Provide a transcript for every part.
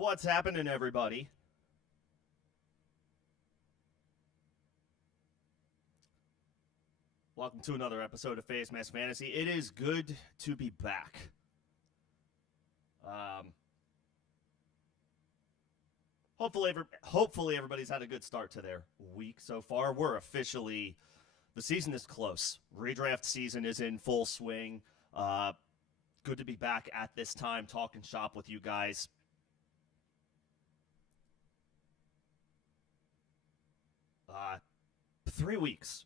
What's happening, everybody? Welcome to another episode of Face Mask Fantasy. It is good to be back. Hopefully everybody's had a good start to their week so far. The season is close. Redraft season is in full swing. Good to be back at this time talking shop with you guys. 3 weeks.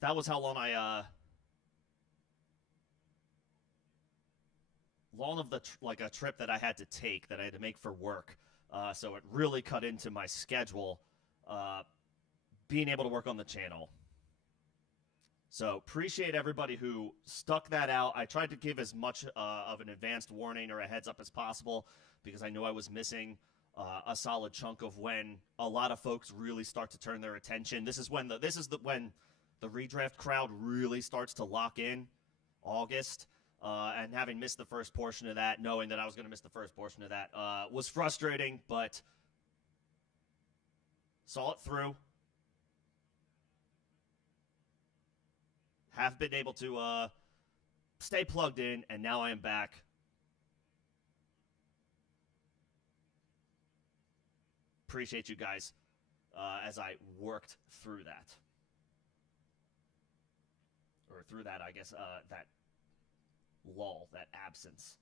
That was how long long of a trip that I had to take that I had to make for work. So it really cut into my schedule, being able to work on the channel. So appreciate everybody who stuck that out. I tried to give as much of an advanced warning or a heads up as possible because I knew I was missing a solid chunk of when a lot of folks really start to turn their attention. This is when the redraft crowd really starts to lock in, August. And having missed the first portion of that, knowing that I was going to miss the first portion of that, was frustrating, but saw it through. Have been able to stay plugged in, and now I am back. Appreciate you guys as I worked through that. Or through that, I guess, that lull, that absence.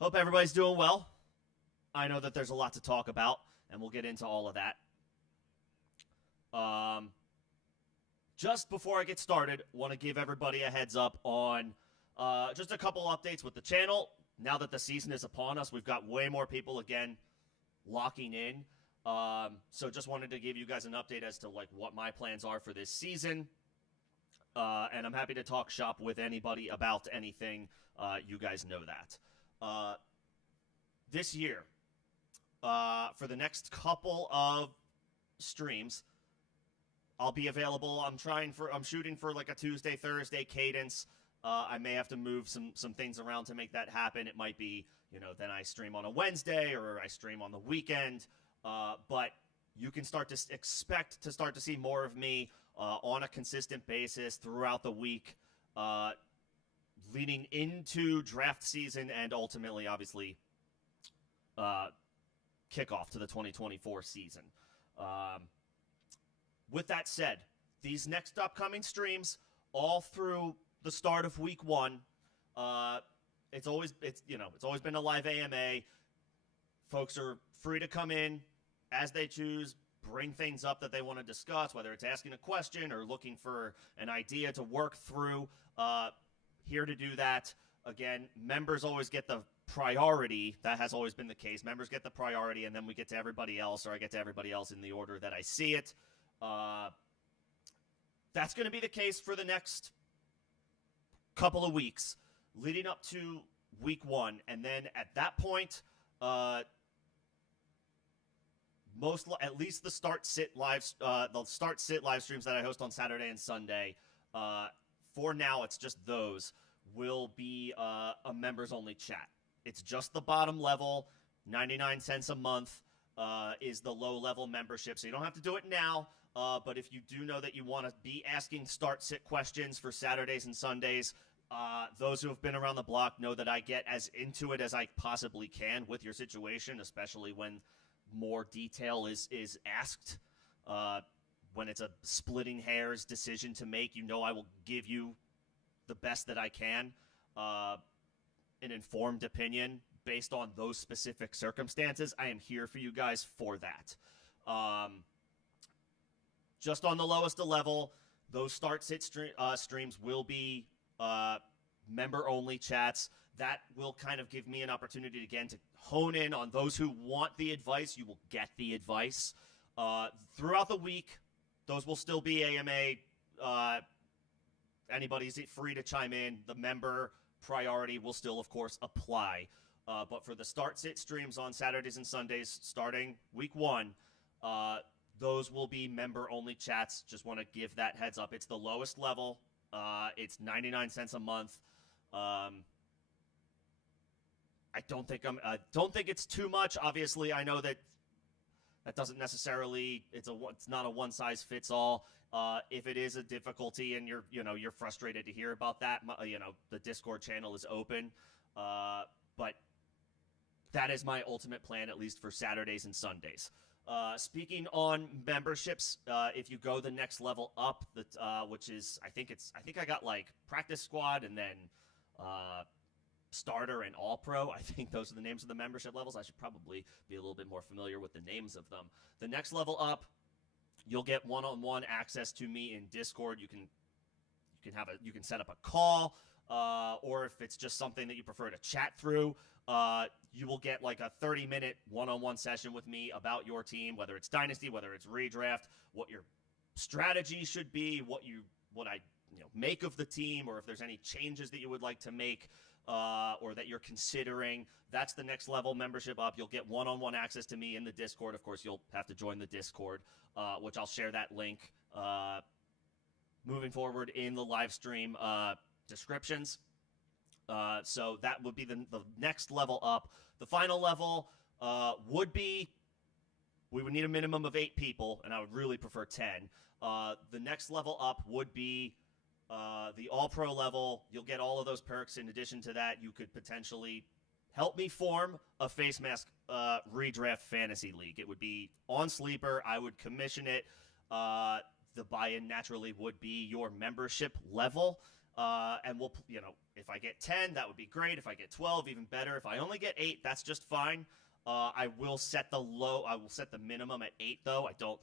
Hope everybody's doing well. I know that there's a lot to talk about, and we'll get into all of that. Just before I get started, want to give everybody a heads up on just a couple updates with the channel. Now that the season is upon us, we've got way more people again locking in. So just wanted to give you guys an update as to what my plans are for this season. And I'm happy to talk shop with anybody about anything. You guys know that. This year, for the next couple of streams, I'll be available. I'm shooting for like a Tuesday, Thursday cadence. I may have to move some things around to make that happen. It might be, then I stream on a Wednesday or I stream on the weekend. But you can expect to start to see more of me on a consistent basis throughout the week, leading into draft season and ultimately, obviously, kickoff to the 2024 season. With that said, these next upcoming streams, all through the start of week one, it's always been a live AMA. Folks are free to come in as they choose, bring things up that they want to discuss, whether it's asking a question or looking for an idea to work through. Here to do that. Again, members always get the priority. That has always been the case. Members get the priority, and then we get to everybody else, or I get to everybody else in the order that I see it. That's going to be the case for the next couple of weeks, leading up to week one. And then at that point, at least the start sit live streams that I host on Saturday and Sunday. For now, it's just those will be a members only chat. It's just the bottom level, 99 cents a month is the low level membership. So you don't have to do it now. But if you do know that you want to be asking start sit questions for Saturdays and Sundays, those who have been around the block know that I get as into it as I possibly can with your situation, especially when more detail is asked. When it's a splitting hairs decision to make, I will give you the best that I can, an informed opinion based on those specific circumstances. I am here for you guys for that. Just on the lowest level, those start-sit streams will be member-only chats. That will kind of give me an opportunity, again, to hone in on those who want the advice. You will get the advice. Throughout the week, those will still be AMA. Anybody's free to chime in. The member priority will still, of course, apply. But for the start-sit streams on Saturdays and Sundays, starting week one, those will be member-only chats. Just want to give that heads up. It's the lowest level. It's 99 cents a month. don't think it's too much. Obviously, I know that doesn't necessarily, it's not a one size fits all. If it is a difficulty and you're frustrated to hear about that, the Discord channel is open. But that is my ultimate plan, at least for Saturdays and Sundays. Speaking on memberships, if you go the next level up, which is I think I got like practice squad and then starter and all pro. I think those are the names of the membership levels. I should probably be a little bit more familiar with the names of them. The next level up, you'll get one-on-one access to me in Discord. You can set up a call, or if it's just something that you prefer to chat through, you will get like a 30-minute one-on-one session with me about your team, whether it's Dynasty, whether it's Redraft, what your strategy should be, what I make of the team, or if there's any changes that you would like to make, or that you're considering. That's the next level membership up. You'll get one-on-one access to me in the Discord. Of course, you'll have to join the Discord, which I'll share that link moving forward in the live stream descriptions. So that would be the next level up. The final level would be, we would need a minimum of 8 people, and I would really prefer 10. The next level up would be the all-pro level. You'll get all of those perks. In addition to that, you could potentially help me form a face mask redraft fantasy league. It would be on Sleeper. I would commission it. The buy-in naturally would be your membership level. And we'll, if I get 10, that would be great. If I get 12, even better. If I only get 8, that's just fine. I will set the minimum at 8, though. I don't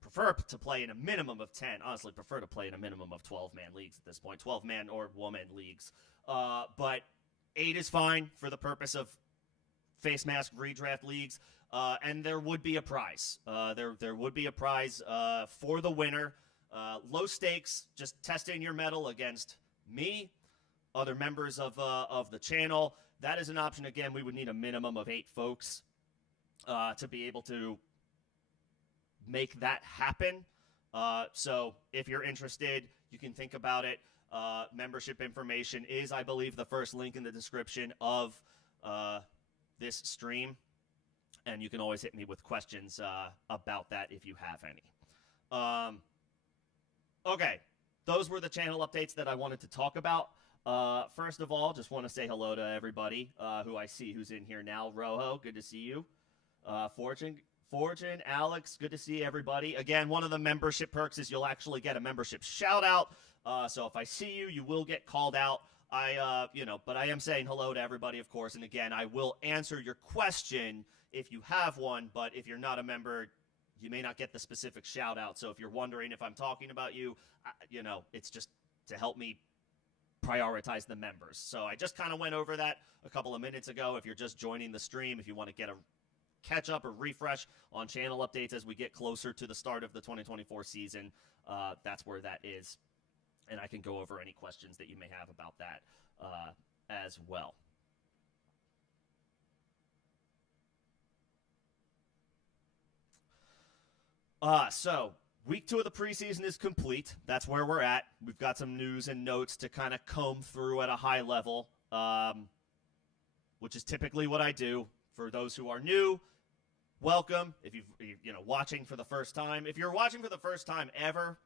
prefer to play in a minimum of 10. Honestly, prefer to play in a minimum of 12-man leagues at this point. 12-man or woman leagues. But 8 is fine for the purpose of face mask redraft leagues. And there would be a prize. There would be a prize for the winner. Low stakes, just testing your mettle against me, other members of the channel. That is an option. Again, we would need a minimum of 8 folks to be able to make that happen. So if you're interested, you can think about it. Membership information is, I believe, the first link in the description of this stream. And you can always hit me with questions about that if you have any. Okay, those were the channel updates that I wanted to talk about. First of all, just want to say hello to everybody who I see who's in here now. Rojo, good to see you. Fortune, Alex, good to see everybody. Again, one of the membership perks is you'll actually get a membership shout out. So if I see you, you will get called out. But I am saying hello to everybody, of course. And again, I will answer your question if you have one. But if you're not a member, you may not get the specific shout out. So if you're wondering if I'm talking about you, it's just to help me prioritize the members. So I just kind of went over that a couple of minutes ago. If you're just joining the stream, if you want to get a catch up or refresh on channel updates as we get closer to the start of the 2024 season, that's where that is. And I can go over any questions that you may have about that as well. So week 2 of the preseason is complete. That's where we're at. We've got some news and notes to kind of comb through at a high level, which is typically what I do. For those who are new, welcome. If you're watching for the first time, if you're watching for the first time ever,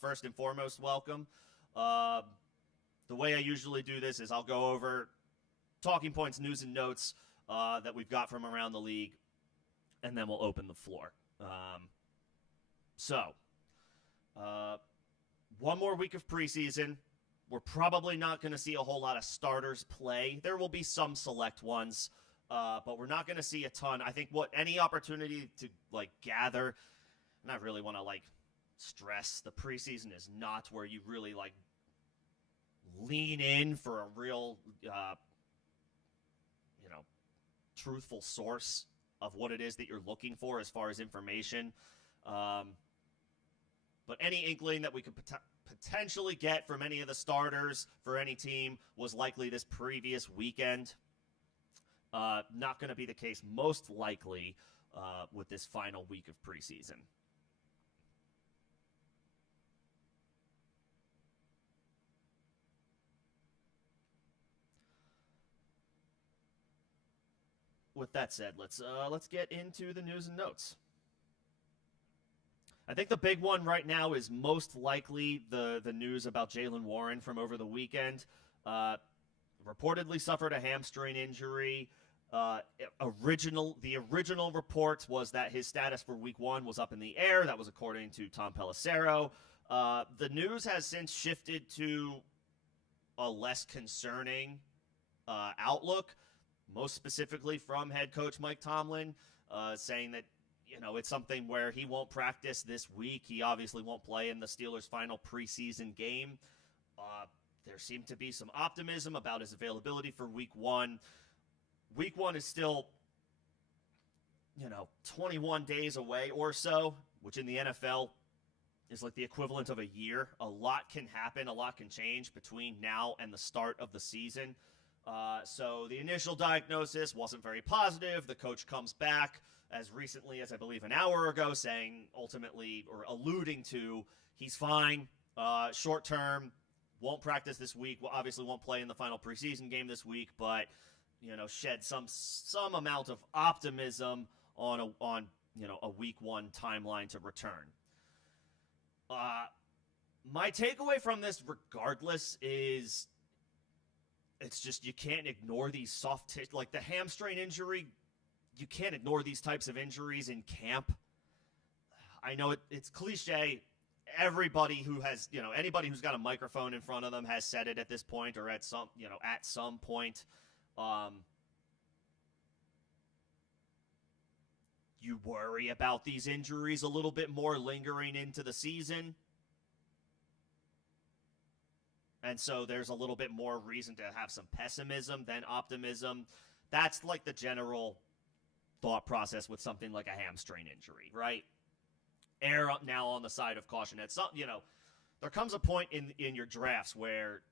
first and foremost, welcome. The way I usually do this is I'll go over talking points, news, and notes that we've got from around the league, and then we'll open the floor. One more week of preseason. We're probably not going to see a whole lot of starters play. There will be some select ones, but we're not going to see a ton. I think any opportunity to gather, and I really want to stress, the preseason is not where you really lean in for a real truthful source of what it is that you're looking for as far as information. But any inkling that we could potentially get from any of the starters for any team was likely this previous weekend. Not going to be the case most likely with this final week of preseason. with that said, let's get into the news and notes. I think the big one right now is most likely the news about Jaylen Warren from over the weekend. Reportedly suffered a hamstring injury. The original report was that his status for Week 1 was up in the air. That was according to Tom Pelissero. The news has since shifted to a less concerning outlook, most specifically from head coach Mike Tomlin, saying that it's something where he won't practice this week. He obviously won't play in the Steelers' final preseason game. There seemed to be some optimism about his availability for Week 1. Week 1 is still, 21 days away or so, which in the NFL is like the equivalent of a year. A lot can happen, a lot can change between now and the start of the season. So the initial diagnosis wasn't very positive. The coach comes back as recently as I believe an hour ago saying ultimately or alluding to he's fine, short term, won't practice this week, obviously won't play in the final preseason game this week, but shed some amount of optimism on a Week 1 timeline to return. My takeaway from this, regardless, is it's just you can't ignore these like the hamstring injury. You can't ignore these types of injuries in camp. I know it's cliche. Everybody who has, anybody who's got a microphone in front of them has said it at this point or at some point. You worry about these injuries a little bit more lingering into the season. And so there's a little bit more reason to have some pessimism than optimism. That's like the general thought process with something like a hamstring injury, right? Err now on the side of caution. It's not, there comes a point in your drafts where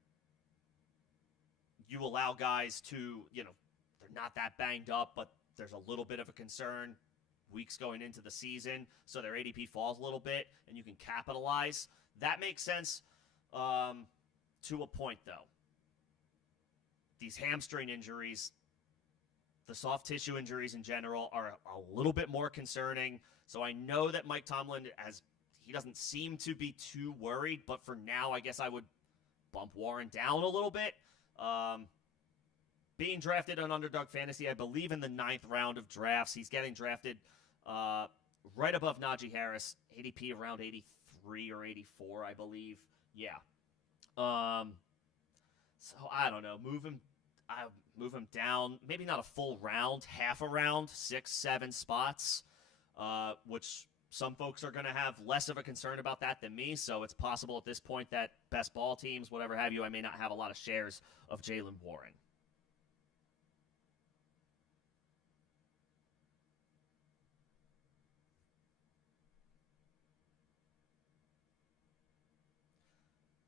you allow guys to, they're not that banged up, but there's a little bit of a concern weeks going into the season, so their ADP falls a little bit, and you can capitalize. That makes sense to a point, though. These hamstring injuries, the soft tissue injuries in general, are a little bit more concerning. So I know that Mike Tomlin, he doesn't seem to be too worried, but for now, I guess I would bump Warren down a little bit. Being drafted on Underdog Fantasy, I believe in the 9th round of drafts. He's getting drafted right above Najee Harris, ADP around 83 or 84, I believe. Yeah. So I don't know. Move him down. Maybe not a full round, half a round, 6-7 spots, which some folks are going to have less of a concern about that than me. So it's possible at this point that best ball teams, whatever have you, I may not have a lot of shares of Jaylen Warren.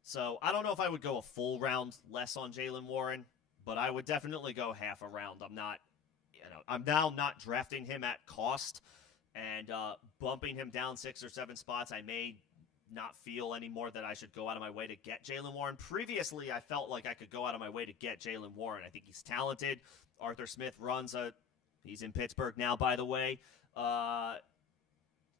So I don't know if I would go a full round less on Jaylen Warren, but I would definitely go half a round. I'm now not drafting him at cost and bumping him down 6 or 7 spots. I may not feel anymore that I should go out of my way to get Jaylen Warren. Previously, I felt like I could go out of my way to get Jaylen Warren. I think he's talented. Arthur Smith he's in Pittsburgh now, by the way.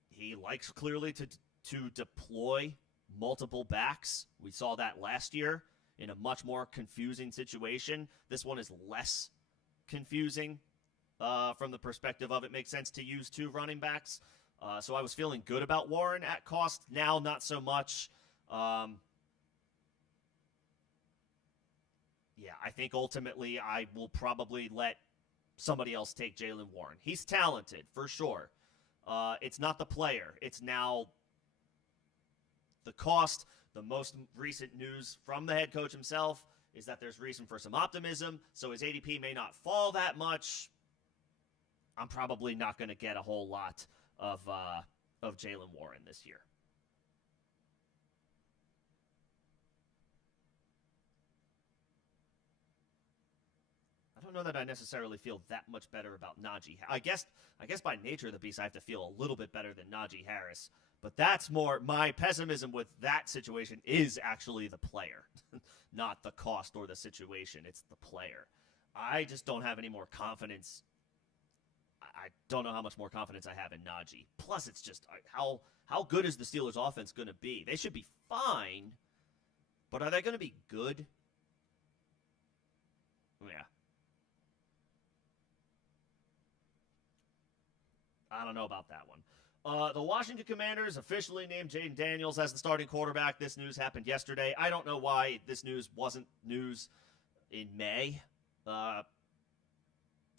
He likes clearly to deploy multiple backs. We saw that last year in a much more confusing situation. This one is less confusing from the perspective of it makes sense to use 2 running backs. So I was feeling good about Warren at cost. Now, not so much. I think ultimately I will probably let somebody else take Jaylen Warren. He's talented, for sure. It's not the player. It's now the cost. The most recent news from the head coach himself is that there's reason for some optimism, so his ADP may not fall that much. I'm probably not going to get a whole lot of Jaylen Warren this year. I don't know that I necessarily feel that much better about Najee. I guess by nature of the beast, I have to feel a little bit better than Najee Harris. But that's more, my pessimism with that situation is actually the player, not the cost or the situation. It's the player. I just don't have any more confidence I don't know how much more confidence I have in Najee. Plus, it's just how good is the Steelers' offense going to be? They should be fine, but are they going to be good? Yeah. I don't know about that one. The Washington Commanders officially named Jaden Daniels as the starting quarterback. This news happened yesterday. I don't know why this news wasn't news in May.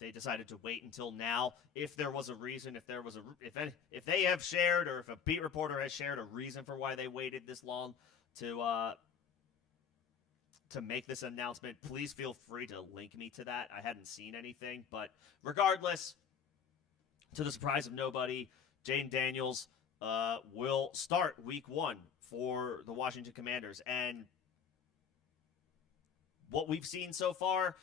They decided to wait until now. If there was a reason, if they have shared, or if a beat reporter has shared a reason for why they waited this long to make this announcement, please feel free to link me to that. I hadn't seen anything, but regardless, to the surprise of nobody, Jaden Daniels will start week 1 for the Washington Commanders. And what we've seen so far,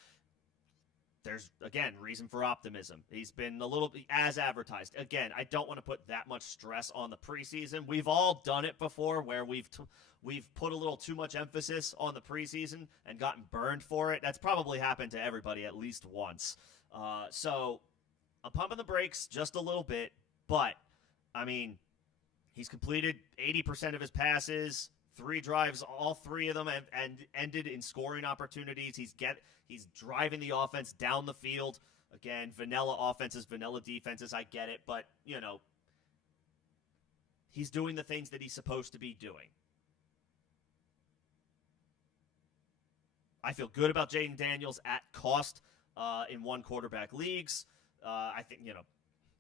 there's, again, reason for optimism. He's been a little, as advertised. Again, I don't want to put that much stress on the preseason. We've all done it before where we've put a little too much emphasis on the preseason and gotten burned for it. That's probably happened to everybody at least once. So I'm pumping the brakes just a little bit, but, I mean, he's completed 80% of his passes, 3 drives, all 3 of them and ended in scoring opportunities. He's driving the offense down the field. Again, vanilla offenses, vanilla defenses, I get it, but, he's doing the things that he's supposed to be doing. I feel good about Jaden Daniels at cost in one quarterback leagues. I think,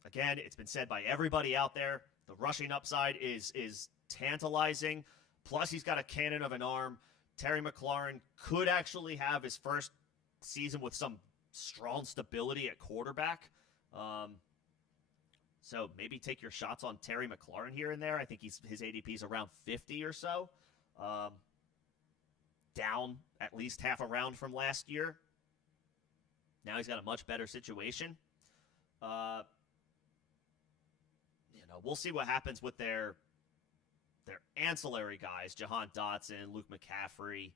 again, it's been said by everybody out there, the rushing upside is tantalizing. Plus, he's got a cannon of an arm. Terry McLaurin could actually have his first season with some strong stability at quarterback. So maybe take your shots on Terry McLaurin here and there. I think his ADP is around 50 or so. Down at least half a round from last year. Now he's got a much better situation. We'll see what happens with their ancillary guys, Jahan Dotson, Luke McCaffrey.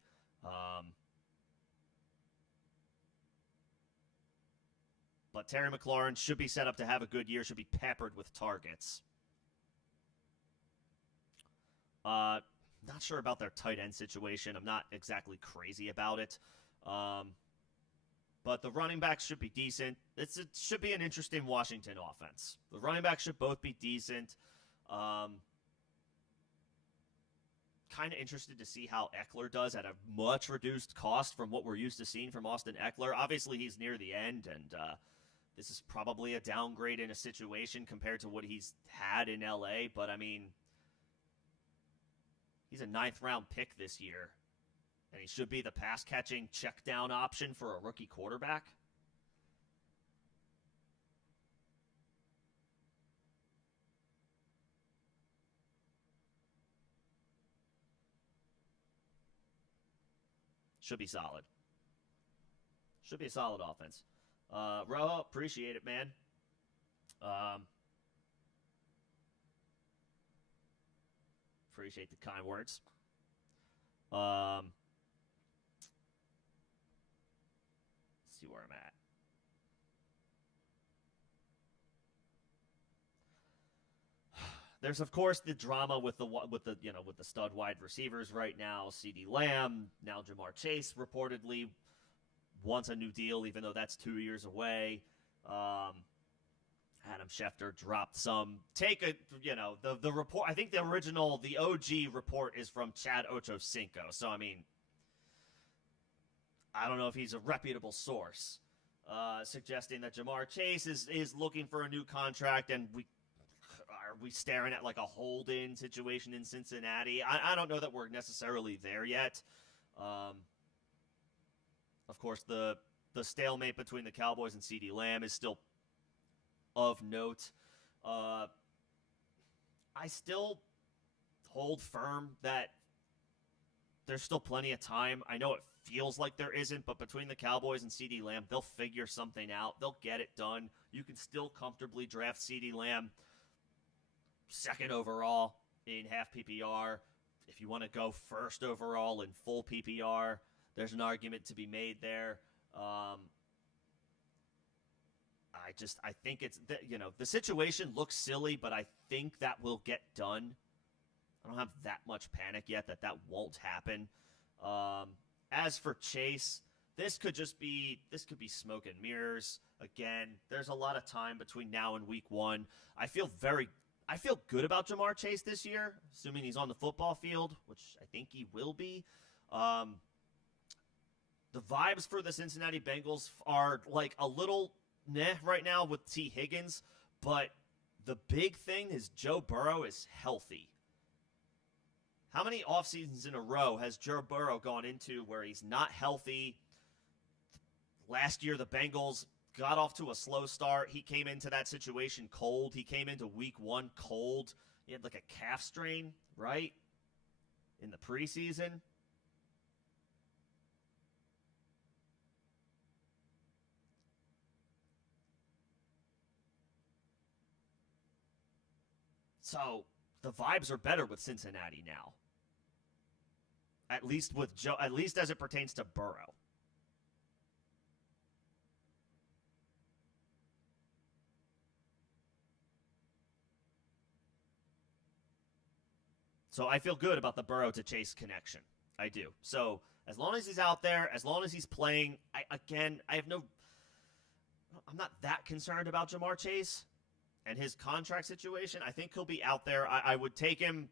But Terry McLaurin should be set up to have a good year, should be peppered with targets. Not sure about their tight end situation. I'm not exactly crazy about it. But the running backs should be decent. It should be an interesting Washington offense. The running backs should both be decent. Kind of interested to see how Eckler does at a much reduced cost from what we're used to seeing from Austin Eckler. Obviously, he's near the end, and this is probably a downgrade in a situation compared to what he's had in L.A., but, I mean, he's a 9th-round pick this year, and he should be the pass-catching check-down option for a rookie quarterback. Should be solid. Should be a solid offense. Rojo, appreciate it, man. Appreciate the kind words. Let's see where I'm at. There's, of course, the drama with the stud wide receivers right now. CeeDee Lamb, now Jamar Chase reportedly wants a new deal, even though that's 2 years away. Adam Schefter dropped some. The report. I think the OG report is from Chad Ochocinco. So, I mean, I don't know if he's a reputable source, suggesting that Jamar Chase is looking for a new contract, and are we staring at like a hold-in situation in Cincinnati? I don't know that we're necessarily there yet. Of course, the stalemate between the Cowboys and CeeDee Lamb is still of note. I still hold firm that there's still plenty of time. I know it feels like there isn't, but between the Cowboys and CeeDee Lamb, they'll figure something out. They'll get it done. You can still comfortably draft CeeDee Lamb 2nd overall in half PPR. If you want to go 1st overall in full PPR, there's an argument to be made there. I think the situation looks silly, but I think that will get done. I don't have that much panic yet that won't happen. As for Chase, this could be smoke and mirrors. Again, there's a lot of time between now and week 1. I feel good about Jamar Chase this year, assuming he's on the football field, which I think he will be. The vibes for the Cincinnati Bengals are like a little right now with T. Higgins, but the big thing is Joe Burrow is healthy. How many off seasons in a row has Joe Burrow gone into where he's not healthy? Last year, the Bengals got off to a slow start. He came into that situation cold. He came into week 1 cold. He had like a calf strain, right? In the preseason. So the vibes are better with Cincinnati now. At least with Joe, at least as it pertains to Burrow. So I feel good about the Burrow to Chase connection. I do. So as long as he's out there, as long as he's playing, I'm not that concerned about Jamar Chase and his contract situation. I think he'll be out there. I would take him.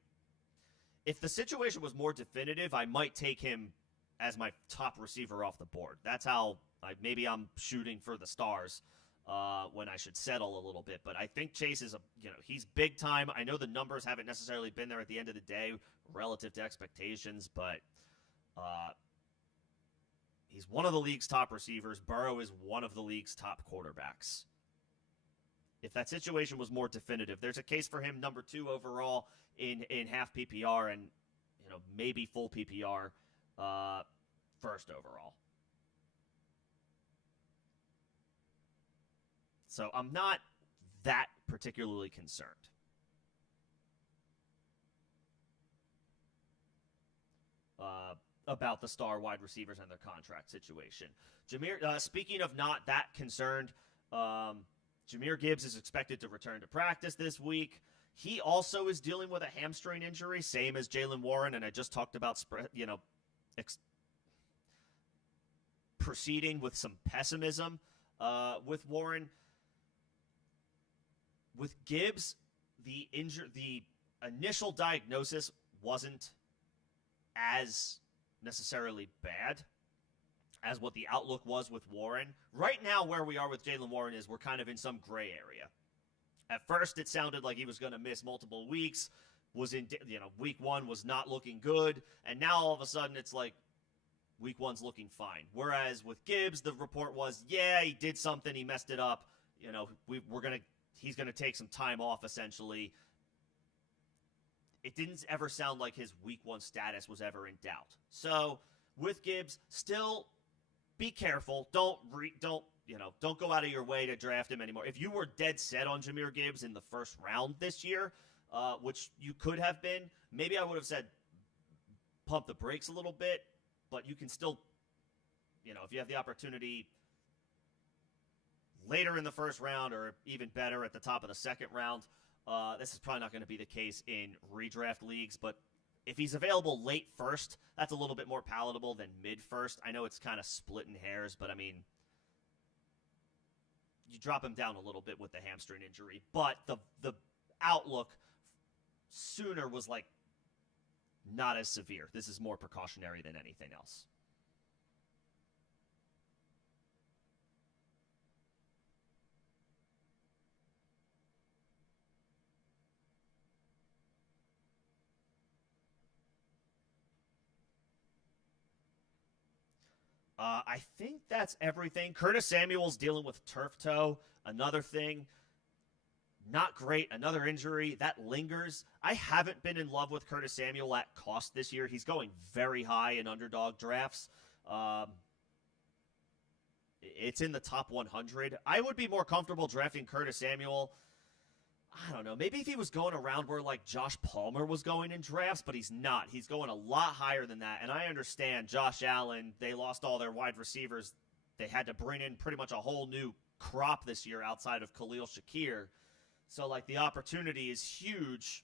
If the situation was more definitive, I might take him as my top receiver off the board. That's how maybe I'm shooting for the stars when I should settle a little bit. But I think Chase is he's big time. I know the numbers haven't necessarily been there at the end of the day relative to expectations, but he's one of the league's top receivers. Burrow is one of the league's top quarterbacks. If that situation was more definitive, there's a case for him number 2 overall in half PPR and maybe full PPR first overall. So I'm not that particularly concerned. About the star wide receivers and their contract situation. Speaking of not that concerned, Jahmyr Gibbs is expected to return to practice this week. He also is dealing with a hamstring injury, same as Jaylen Warren, and I just talked about proceeding with some pessimism with Warren. With Gibbs, the initial diagnosis wasn't as necessarily bad as what the outlook was with Warren. Right now, where we are with Jaylen Warren is we're kind of in some gray area. At first, it sounded like he was going to miss multiple weeks. Week 1 was not looking good, and now all of a sudden it's like week 1's looking fine. Whereas with Gibbs, the report was, yeah, he did something, he messed it up. He's going to take some time off, essentially. It didn't ever sound like his week 1 status was ever in doubt. So with Gibbs, still be careful. Don't go out of your way to draft him anymore. If you were dead set on Jahmyr Gibbs in the first round this year, which you could have been, maybe I would have said pump the brakes a little bit, but you can still, if you have the opportunity later in the first round or even better at the top of the second round, this is probably not going to be the case in redraft leagues, but if he's available late first, that's a little bit more palatable than mid first. I know it's kind of splitting hairs, but I mean, you drop him down a little bit with the hamstring injury, but the outlook sooner was like not as severe. This is more precautionary than anything else. I think that's everything. Curtis Samuel's dealing with turf toe. Another thing. Not great. Another injury. That lingers. I haven't been in love with Curtis Samuel at cost this year. He's going very high in underdog drafts. It's in the top 100. I would be more comfortable drafting Curtis Samuel. I don't know. Maybe if he was going around where like Josh Palmer was going in drafts, but he's not. He's going a lot higher than that. And I understand Josh Allen, they lost all their wide receivers. They had to bring in pretty much a whole new crop this year outside of Khalil Shakir. So, like, the opportunity is huge.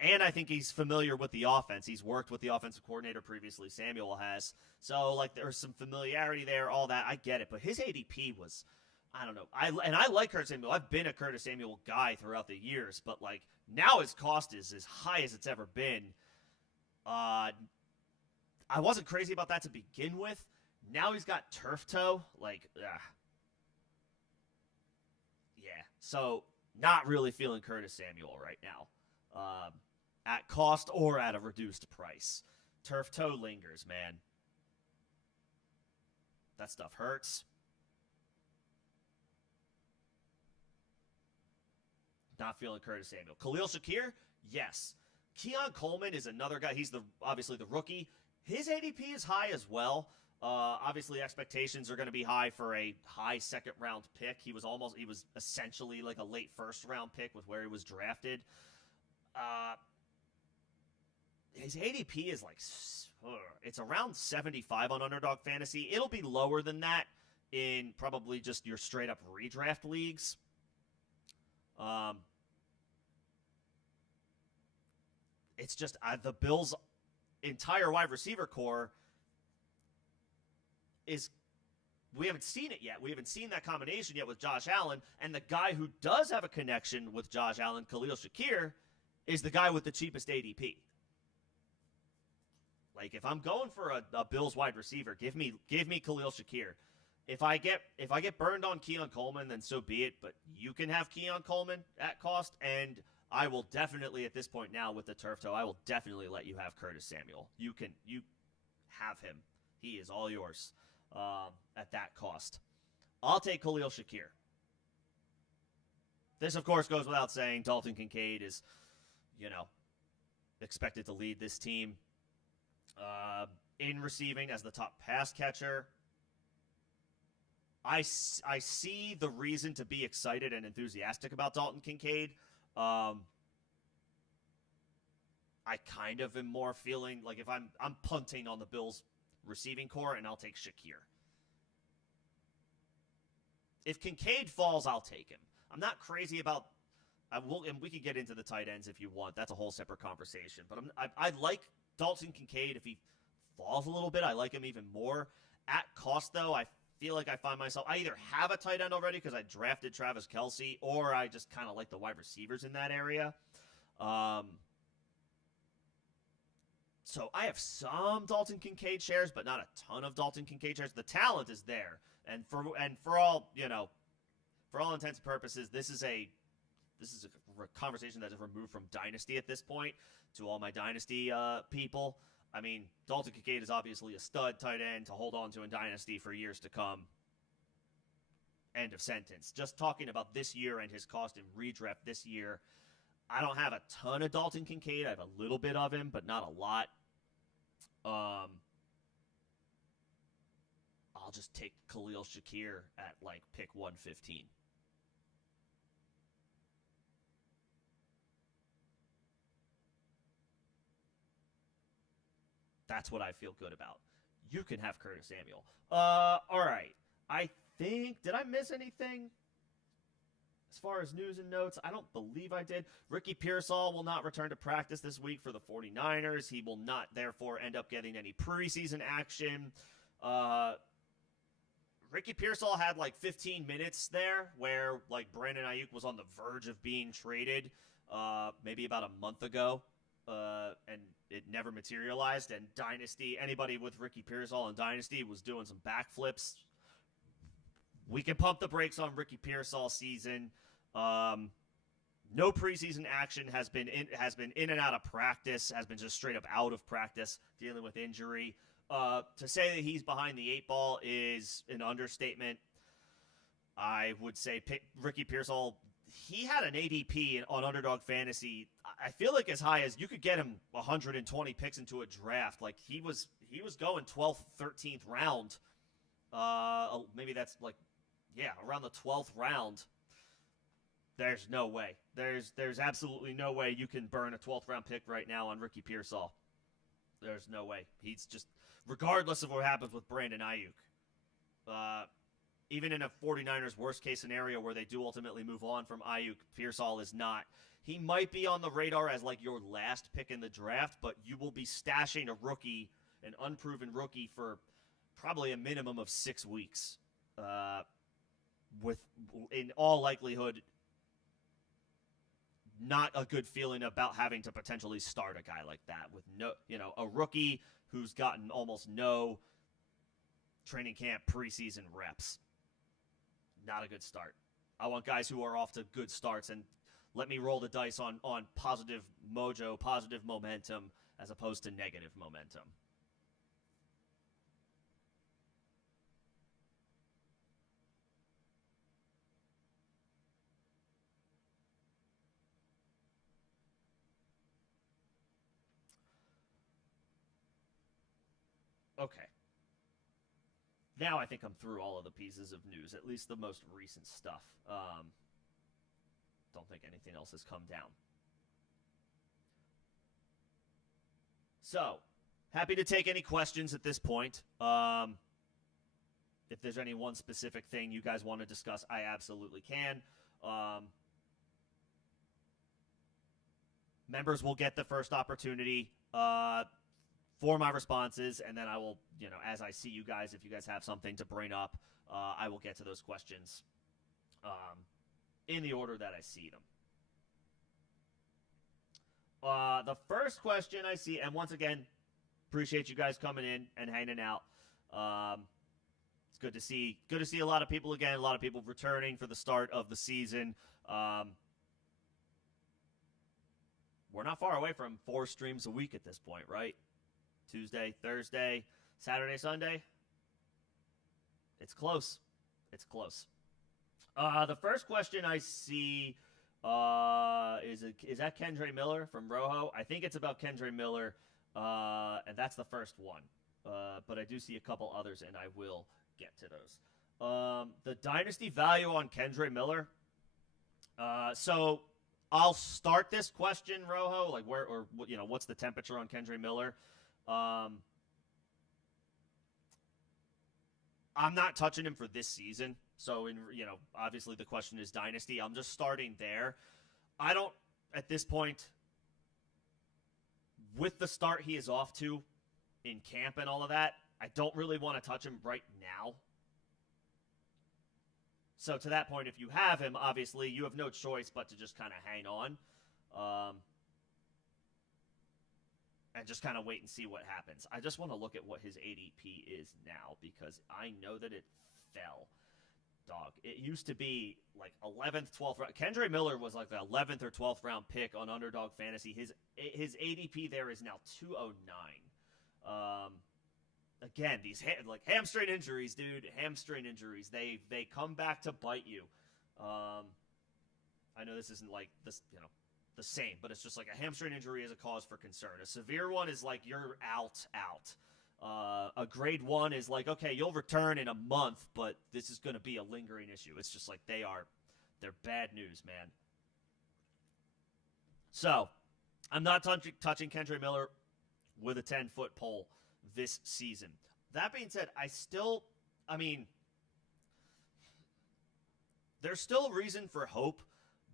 And I think he's familiar with the offense. He's worked with the offensive coordinator previously. Samuel has. So, like, there's some familiarity there, all that. I get it. But his ADP was, I don't know. I like Curtis Samuel. I've been a Curtis Samuel guy throughout the years. But, like, now his cost is as high as it's ever been. I wasn't crazy about that to begin with. Now he's got turf toe. Like, yeah. So, not really feeling Curtis Samuel right now. At cost or at a reduced price. Turf toe lingers, man. That stuff hurts. Not feeling Curtis Samuel. Khalil Shakir? Yes. Keon Coleman is another guy. He's obviously the rookie. His ADP is high as well. Obviously, expectations are going to be high for a high second-round pick. He was essentially like a late first-round pick with where he was drafted. His ADP is like, it's around 75 on Underdog Fantasy. It'll be lower than that in probably just your straight-up redraft leagues. It's just the Bills' entire wide receiver core we haven't seen it yet. We haven't seen that combination yet with Josh Allen. And the guy who does have a connection with Josh Allen, Khalil Shakir, is the guy with the cheapest ADP. Like, if I'm going for a Bills wide receiver, give me Khalil Shakir. If I get burned on Keon Coleman, then so be it. But you can have Keon Coleman at cost, and I will definitely, at this point now with the turf toe, I will definitely let you have Curtis Samuel. You have him. He is all yours at that cost. I'll take Khalil Shakir. This, of course, goes without saying. Dalton Kincaid is, expected to lead this team in receiving as the top pass catcher. I see the reason to be excited and enthusiastic about Dalton Kincaid. I kind of am more feeling like if I'm punting on the Bills receiving core, and I'll take Shakir. If Kincaid falls, I'll take him. I'm not crazy about. And we can get into the tight ends if you want. That's a whole separate conversation. But I like Dalton Kincaid. If he falls a little bit, I like him even more. At cost, though, I feel like I find myself. I either have a tight end already because I drafted Travis Kelce, or I just kind of like the wide receivers in that area. So I have some Dalton Kincaid shares, but not a ton of Dalton Kincaid shares. The talent is there, and for all intents and purposes, this is a conversation that is removed from Dynasty at this point. To all my Dynasty people, I mean, Dalton Kincaid is obviously a stud tight end to hold on to in Dynasty for years to come. End of sentence. Just talking about this year and his cost in redraft this year. I don't have a ton of Dalton Kincaid. I have a little bit of him, but not a lot. I'll just take Khalil Shakir at, like, pick 115. That's what I feel good about. You can have Curtis Samuel. All right. I think, did I miss anything? As far as news and notes, I don't believe I did. Ricky Pearsall will not return to practice this week for the 49ers. He will not, therefore, end up getting any preseason action. Ricky Pearsall had like 15 minutes there where like Brandon Ayuk was on the verge of being traded maybe about a month ago, and it never materialized. And Dynasty, anybody with Ricky Pearsall in Dynasty was doing some backflips. We can pump the brakes on Ricky Pearsall season. No preseason action, has been in and out of practice, has been just straight up out of practice, dealing with injury. To say that he's behind the eight ball is an understatement. I would say Ricky Pearsall, he had an ADP on Underdog Fantasy, I feel like as high as you could get him 120 picks into a draft. Like he was going 12th, 13th round. Maybe that's like, yeah, around the 12th round. There's no way. There's absolutely no way you can burn a 12th round pick right now on Ricky Pearsall. There's no way. He's just, regardless of what happens with Brandon Ayuk. even in a 49ers worst-case scenario where they do ultimately move on from Ayuk, Pearsall is not. He might be on the radar as like your last pick in the draft, but you will be stashing a rookie, an unproven rookie, for probably a minimum of 6 weeks. With, in all likelihood, not a good feeling about having to potentially start a guy like that with no, a rookie who's gotten almost no training camp preseason reps. Not a good start. I want guys who are off to good starts, and let me roll the dice on positive mojo, positive momentum, as opposed to negative momentum. Okay. Now I think I'm through all of the pieces of news, at least the most recent stuff. Don't think anything else has come down. So, happy to take any questions at this point. If there's any one specific thing you guys want to discuss, I absolutely can. Members will get the first opportunity for my responses, and then I will, as I see you guys, if you guys have something to bring up, I will get to those questions in the order that I see them. The first question I see, and once again, appreciate you guys coming in and hanging out. It's good to see a lot of people again, a lot of people returning for the start of the season. We're not far away from 4 streams a week at this point, right? Tuesday, Thursday, Saturday, Sunday. It's close. It's close. The first question I see is that Kendre Miller from Rojo? I think it's about Kendre Miller, and that's the first one. But I do see a couple others, and I will get to those. The dynasty value on Kendre Miller. So I'll start this question, Rojo. Like what's the temperature on Kendre Miller? I'm not touching him for this season. So obviously the question is dynasty. I'm just starting there. I don't, at this point, with the start he is off to in camp and all of that, I don't really want to touch him right now. So to that point, if you have him, obviously you have no choice but to just kind of hang on. And just kind of wait and see what happens. I just want to look at what his ADP is now, because I know that it fell. Dog. It used to be like 11th, 12th round. Kendre Miller was like the 11th or 12th round pick on Underdog Fantasy. His ADP there is now 209. Again, these hamstring injuries, dude. Hamstring injuries. They come back to bite you. I know this isn't like this, the same, but it's just like a hamstring injury is a cause for concern. A severe one is like you're out. A grade 1 is like, okay, you'll return in a month, but this is going to be a lingering issue. It's just like they're bad news, man. So, I'm not touching Kendre Miller with a 10-foot pole this season. That being said, there's still reason for hope,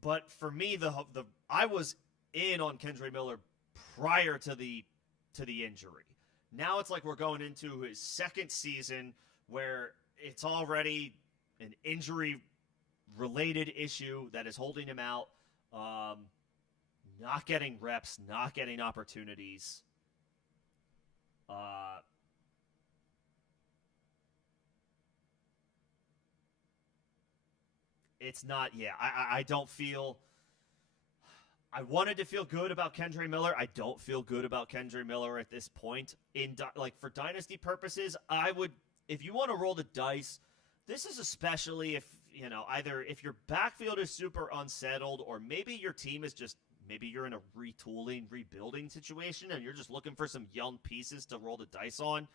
but for me, I was in on Kendre Miller prior to the injury. Now it's like we're going into his second season where it's already an injury-related issue that is holding him out. Not getting reps, not getting opportunities. It's not, I don't feel... I wanted to feel good about Kendre Miller. I don't feel good about Kendre Miller at this point. For dynasty purposes, I would, if you want to roll the dice, this is especially if, either if your backfield is super unsettled, or maybe your team is just, maybe you're in a retooling, rebuilding situation, and you're just looking for some young pieces to roll the dice on.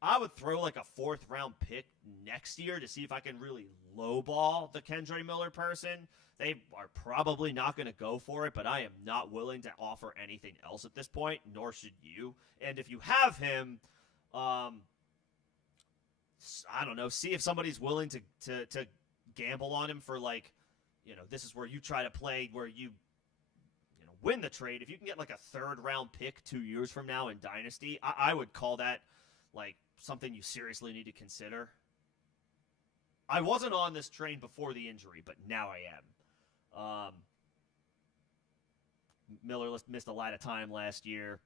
I would throw like a 4th round pick next year to see if I can really lowball the Kendre Miller person. They are probably not going to go for it, but I am not willing to offer anything else at this point, nor should you. And if you have him, I I don't know, see if somebody's willing to gamble on him for, like, this is where you try to play where you win the trade. If you can get like a third-round pick 2 years from now in Dynasty, I would call that like something you seriously need to consider. I wasn't on this train before the injury, but now I am. Miller missed a lot of time last year.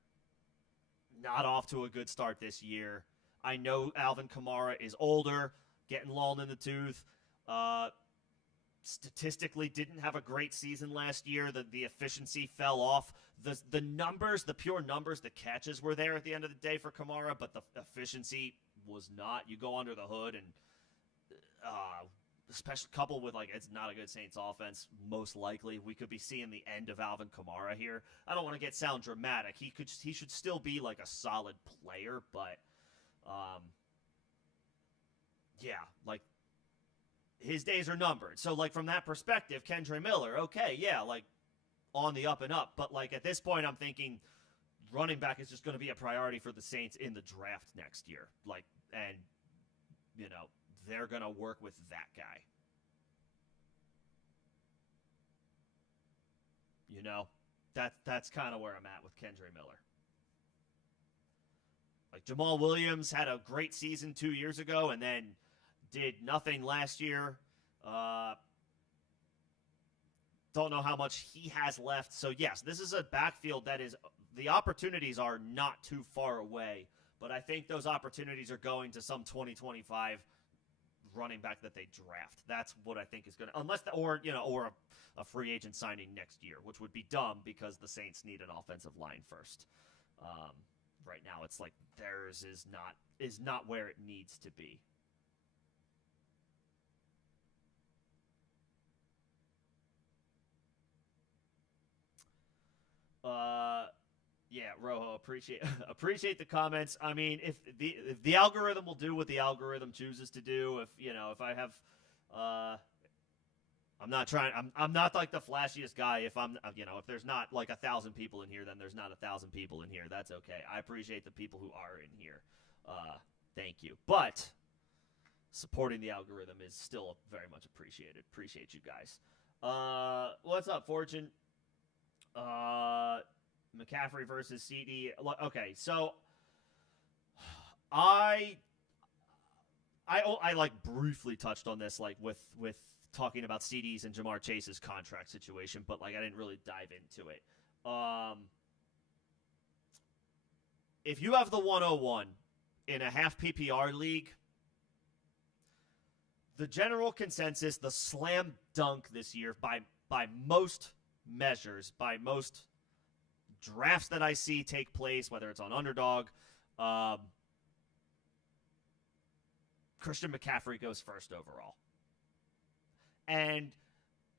Not off to a good start this year. I know Alvin Kamara is older, getting lulled in the tooth. Statistically didn't have a great season last year. The efficiency fell off. The numbers, the pure numbers, the catches were there at the end of the day for Kamara, but the efficiency was not. You go under the hood, and especially coupled with, like, it's not a good Saints offense, most likely we could be seeing the end of Alvin Kamara here. I don't want to sound dramatic. He should still be like a solid player, but yeah, like, his days are numbered. So, like, from that perspective, Kendre Miller, okay, yeah, like, on the up and up. But, like, at this point, I'm thinking running back is just going to be a priority for the Saints in the draft next year. Like, and, they're going to work with that guy. That's kind of where I'm at with Kendre Miller. Like, Jamal Williams had a great season 2 years ago and then did nothing last year. Don't know how much he has left. So, yes, this is a backfield that is – the opportunities are not too far away. But I think those opportunities are going to some 2025 running back that they draft. That's what I think is going to – unless – or a free agent signing next year, which would be dumb because the Saints need an offensive line first. Right now it's like theirs is not where it needs to be. Yeah, Rojo, appreciate the comments. I mean, if the algorithm will do what the algorithm chooses to do, if I have, I'm not like the flashiest guy. If if there's not like 1,000 people in here, then there's not 1,000 people in here. That's okay. I appreciate the people who are in here. Thank you. But supporting the algorithm is still very much appreciated. Appreciate you guys. What's up, Fortune? McCaffrey versus CD. Okay, so I like briefly touched on this, like with talking about CD's and Jamar Chase's contract situation, but like I didn't really dive into it. If you have the 101 in a half PPR league, the general consensus, the slam dunk this year by most measures, by most drafts that I see take place, whether it's on Underdog, Christian McCaffrey goes first overall. And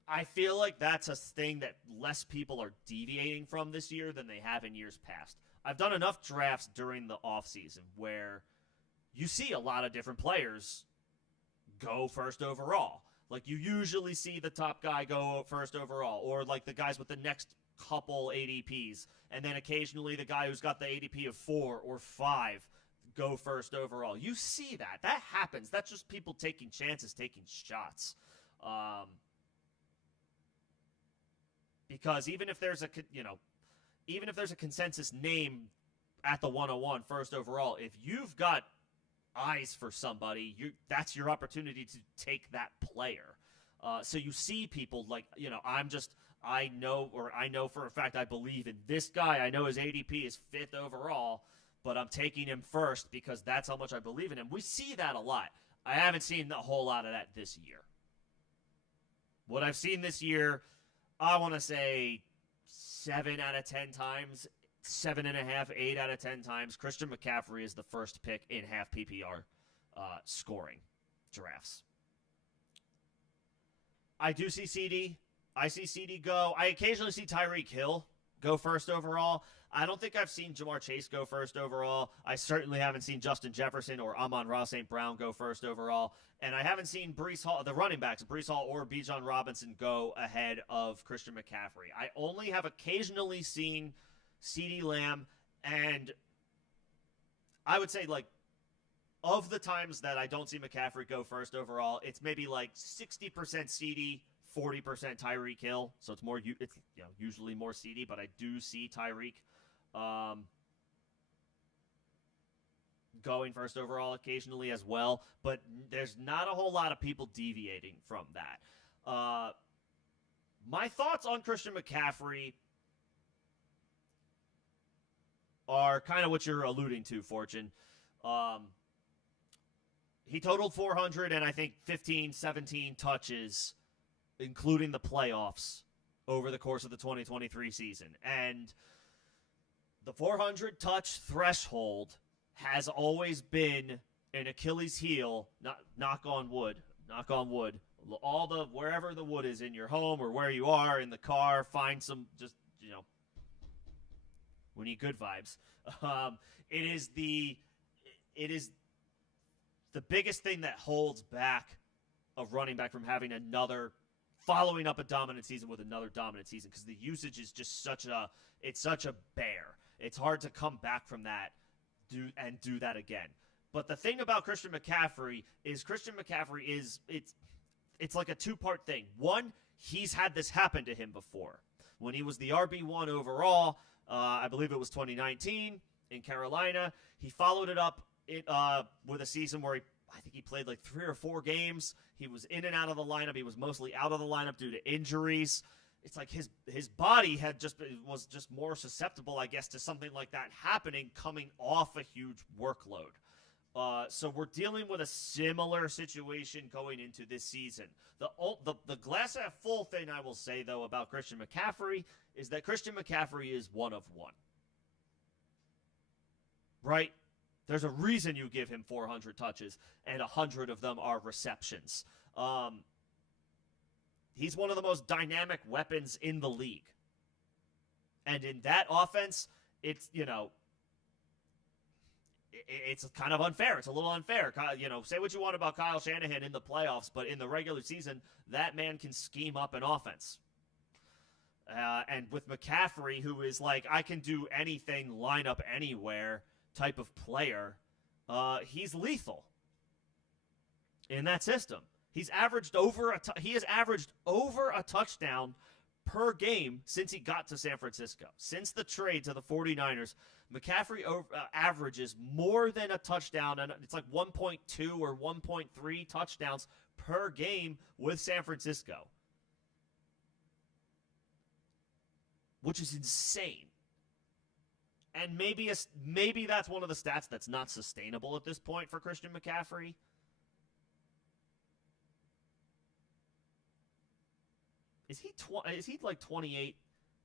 I feel like that's a thing that less people are deviating from this year than they have in years past. I've done enough drafts during the offseason where you see a lot of different players go first overall. Like, you usually see the top guy go first overall, or like the guys with the next couple ADPs, and then occasionally the guy who's got the ADP of 4 or 5 go first overall. You see that. That happens. That's just people taking chances, taking shots. Because even if there's a consensus name at the 101 first overall, if you've got eyes for somebody, that's your opportunity to take that player. So you see people like, I know for a fact I believe in this guy. I know his ADP is 5th overall, but I'm taking him first because that's how much I believe in him. We see that a lot. I haven't seen a whole lot of that this year. What I've seen this year, I want to say 7 out of 10 times, 7.5, 8 out of 10 times, Christian McCaffrey is the first pick in half PPR scoring drafts. I do see CD. I see CD go. I occasionally see Tyreek Hill go first overall. I don't think I've seen Jamar Chase go first overall. I certainly haven't seen Justin Jefferson or Amon-Ra St. Brown go first overall. And I haven't seen Breece Hall, the running backs, Breece Hall or Bijan Robinson, go ahead of Christian McCaffrey. I only have occasionally seen CeeDee Lamb, and I would say, like, of the times that I don't see McCaffrey go first overall, it's maybe like 60% CD, 40% Tyreek Hill. So it's more, it's usually more CD, but I do see Tyreek going first overall occasionally as well. But there's not a whole lot of people deviating from that. My thoughts on Christian McCaffrey are kind of what you're alluding to, Fortune. He totaled 400 and I think 15, 17 touches, including the playoffs, over the course of the 2023 season. And the 400 touch threshold has always been an Achilles heel, knock on wood, wherever the wood is in your home or where you are in the car, find some, just, we need good vibes. It is the biggest thing that holds back a running back from having following up a dominant season with another dominant season, because the usage is just such a bear. It's hard to come back from that do that again. But the thing about Christian McCaffrey is it's like a two-part thing. One, he's had this happen to him before. When he was the RB1 overall, I believe it was 2019 in Carolina, he followed it up with a season where I think he played like 3 or 4 games. He was in and out of the lineup. He was mostly out of the lineup due to injuries. It's like his body was just more susceptible, I guess, to something like that happening coming off a huge workload. So we're dealing with a similar situation going into this season. The glass half full thing I will say, though, about Christian McCaffrey is that Christian McCaffrey is one of one. Right? There's a reason you give him 400 touches, and 100 of them are receptions. He's one of the most dynamic weapons in the league. And in that offense, it's kind of unfair. It's a little unfair. Say what you want about Kyle Shanahan in the playoffs, but in the regular season, that man can scheme up an offense. And with McCaffrey, who is like, I can do anything, line up anywhere type of player, he's lethal in that system. He has averaged over a touchdown per game since he got to San Francisco. Since the trade to the 49ers, McCaffrey averages more than a touchdown, and it's like 1.2 or 1.3 touchdowns per game with San Francisco, which is insane. And maybe that's one of the stats that's not sustainable at this point for Christian McCaffrey. Is he like 28,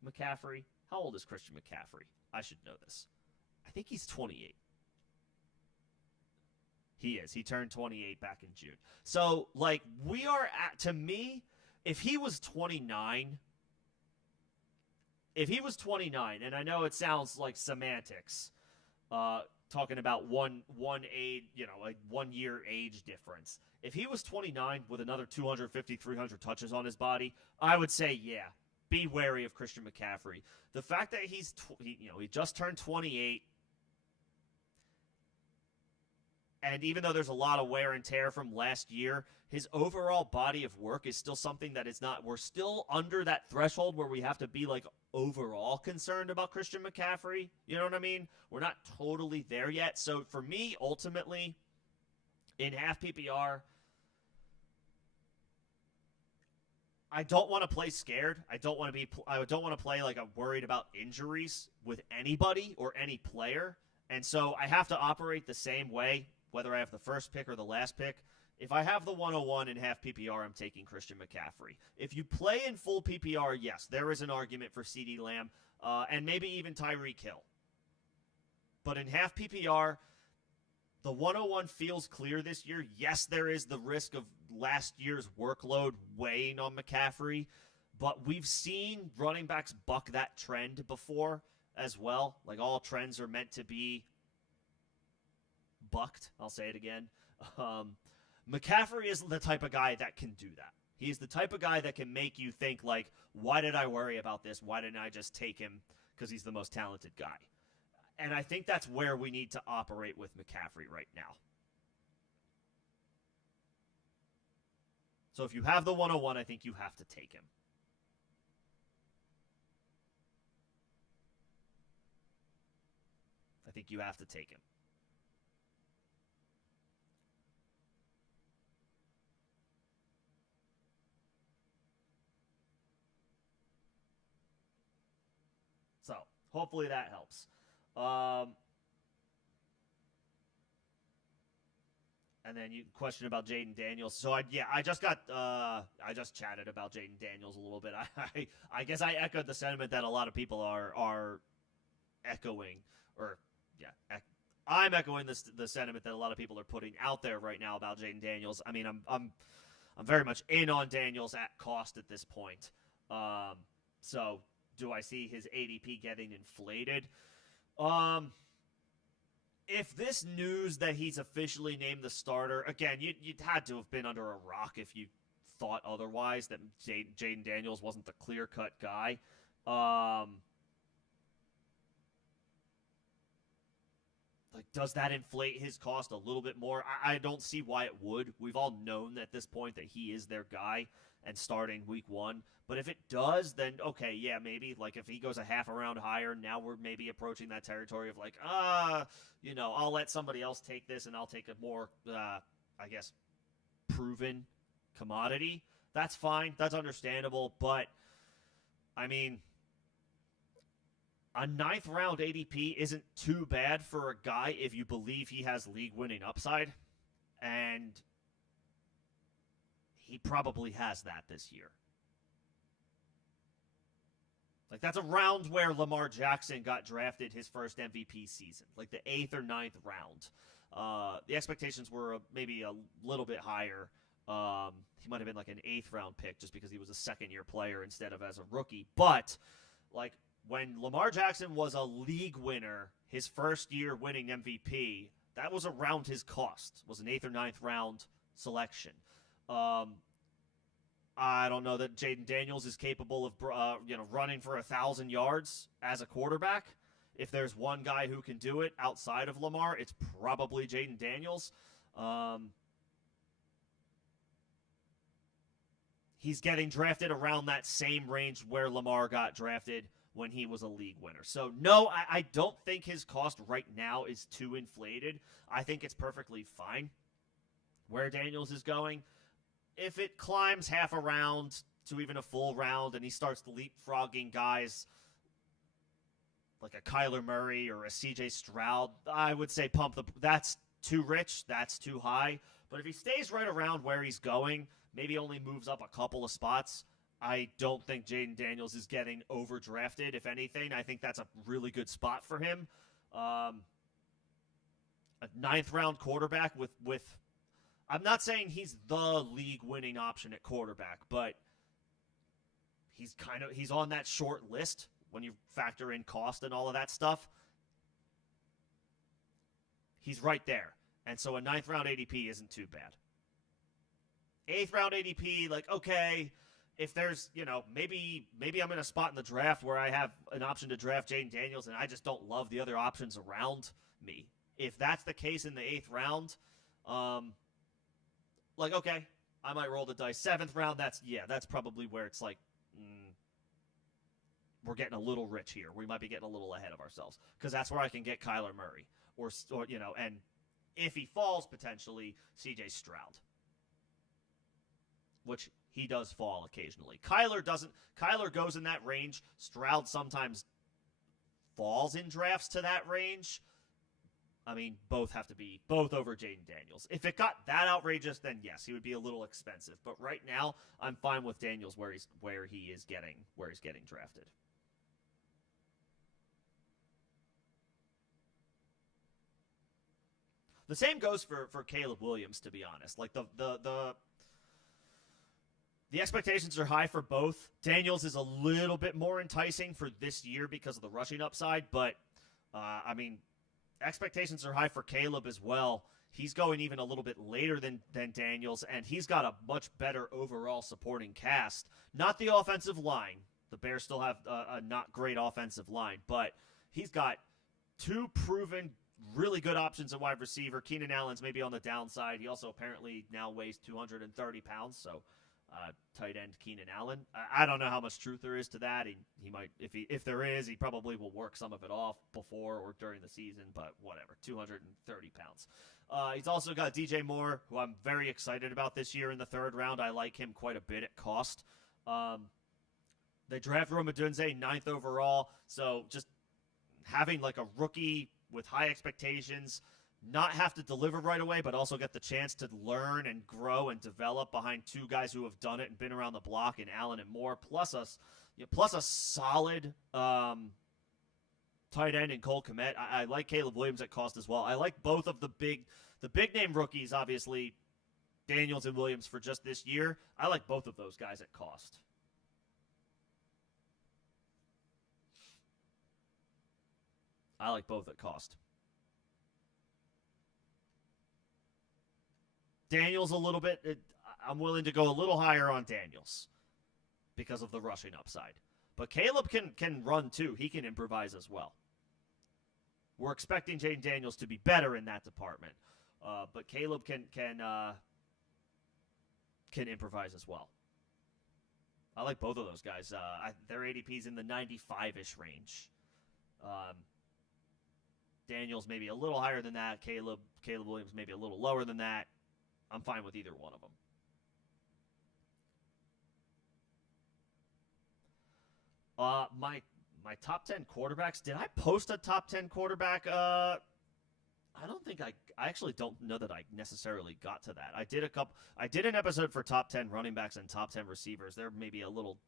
McCaffrey? How old is Christian McCaffrey? I should know this. I think he's 28. He is. He turned 28 back in June. So, like, to me, if he was 29, and I know it sounds like semantics, talking about one age, like 1 year age difference. If he was 29 with another 250, 300 touches on his body, I would say, yeah, be wary of Christian McCaffrey. The fact that he just turned 28, and even though there's a lot of wear and tear from last year, his overall body of work is still something that is not, we're still under that threshold where we have to be like overall concerned about Christian McCaffrey. You know what I mean? We're not totally there yet. So for me, ultimately, in half PPR, I don't want to play scared. I don't want to play like I'm worried about injuries with anybody or any player. And so I have to operate the same way, whether I have the first pick or the last pick. If I have the 101 in half PPR, I'm taking Christian McCaffrey. If you play in full PPR, yes, there is an argument for CeeDee Lamb and maybe even Tyreek Hill. But in half PPR, the 101 feels clear this year. Yes, there is the risk of last year's workload weighing on McCaffrey, but we've seen running backs buck that trend before as well. Like, all trends are meant to be bucked. I'll say it again. McCaffrey is the type of guy that can do that. He's the type of guy that can make you think, like, why did I worry about this? Why didn't I just take him? Because he's the most talented guy. And I think that's where we need to operate with McCaffrey right now. So if you have the 101, I think you have to take him. I think you have to take him. So hopefully that helps. And then you question about Jaden Daniels. So I just chatted about Jaden Daniels a little bit. I guess I echoed the sentiment that a lot of people are echoing, or I'm echoing the sentiment that a lot of people are putting out there right now about Jaden Daniels. I mean, I'm very much in on Daniels at cost at this point. So do I see his ADP getting inflated? If this news that he's officially named the starter, again, you'd had to have been under a rock if you thought otherwise, that Jaden Daniels wasn't the clear-cut guy. Does that inflate his cost a little bit more? I don't see why it would. We've all known at this point that he is their guy and starting week 1. But if it does, then okay, yeah, maybe. If he goes a half a round higher, now we're maybe approaching that territory of I'll let somebody else take this and I'll take a more, proven commodity. That's fine. That's understandable. But, I mean, a 9th round ADP isn't too bad for a guy if you believe he has league-winning upside. And he probably has that this year. That's a round where Lamar Jackson got drafted his first MVP season, the 8th or 9th round. The expectations were maybe a little bit higher. He might have been an 8th round pick just because he was a second-year player instead of as a rookie. But, when Lamar Jackson was a league winner, his first year winning MVP, that was around his cost, was an 8th or 9th round selection. I don't know that Jaden Daniels is capable of running for 1,000 yards as a quarterback. If there's one guy who can do it outside of Lamar, it's probably Jaden Daniels. He's getting drafted around that same range where Lamar got drafted when he was a league winner. So, no, I don't think his cost right now is too inflated. I think it's perfectly fine where Daniels is going. If it climbs half a round to even a full round and he starts leapfrogging guys like a Kyler Murray or a CJ Stroud, I would say that's too rich, that's too high. But if he stays right around where he's going, maybe only moves up a couple of spots, I don't think Jaden Daniels is getting overdrafted. If anything, I think that's a really good spot for him. A 9th round quarterback with I'm not saying he's the league-winning option at quarterback, but he's on that short list when you factor in cost and all of that stuff. He's right there. And so a 9th round ADP isn't too bad. 8th round ADP, okay, if there's, maybe I'm in a spot in the draft where I have an option to draft Jaden Daniels and I just don't love the other options around me. If that's the case in the 8th round, okay, I might roll the dice. 7th round, that's probably where it's we're getting a little rich here. We might be getting a little ahead of ourselves because that's where I can get Kyler Murray or and if he falls, potentially CJ Stroud, which he does fall occasionally. Kyler doesn't. Kyler goes in that range. Stroud sometimes falls in drafts to that range. I mean, both have to be over Jaden Daniels. If it got that outrageous, then yes, he would be a little expensive. But right now, I'm fine with Daniels where he is getting drafted. The same goes for Caleb Williams, to be honest. The expectations are high for both. Daniels is a little bit more enticing for this year because of the rushing upside, but expectations are high for Caleb as well. He's going even a little bit later than Daniels, and he's got a much better overall supporting cast. Not the offensive line. The Bears still have a not great offensive line, but he's got 2 proven really good options at wide receiver. Keenan Allen's maybe on the downside. He also apparently now weighs 230 pounds, so tight end Keenan Allen. I don't know how much truth there is to that. He might, if there is, he probably will work some of it off before or during the season, but whatever, 230 pounds. He's also got DJ Moore, who I'm very excited about this year in the third round. I like him quite a bit at cost. They draft Rome Odunze 9th overall, so just having like a rookie with high expectations, not have to deliver right away, but also get the chance to learn and grow and develop behind two guys who have done it and been around the block in Allen and Moore, plus a solid tight end in Cole Kmet. I like Caleb Williams at cost as well. I like both of the big name rookies, obviously, Daniels and Williams for just this year. I like both of those guys at cost. I like both at cost. Daniels a little bit. I'm willing to go a little higher on Daniels because of the rushing upside. But Caleb can run too. He can improvise as well. We're expecting Jaden Daniels to be better in that department. But Caleb can improvise as well. I like both of those guys. Their ADP's in the 95-ish range. Daniels maybe a little higher than that. Caleb Williams maybe a little lower than that. I'm fine with either one of them. My top 10 quarterbacks. Did I post a top 10 quarterback? I don't think I actually don't know that I necessarily got to that. I did an episode for top 10 running backs and top 10 receivers. They're maybe a little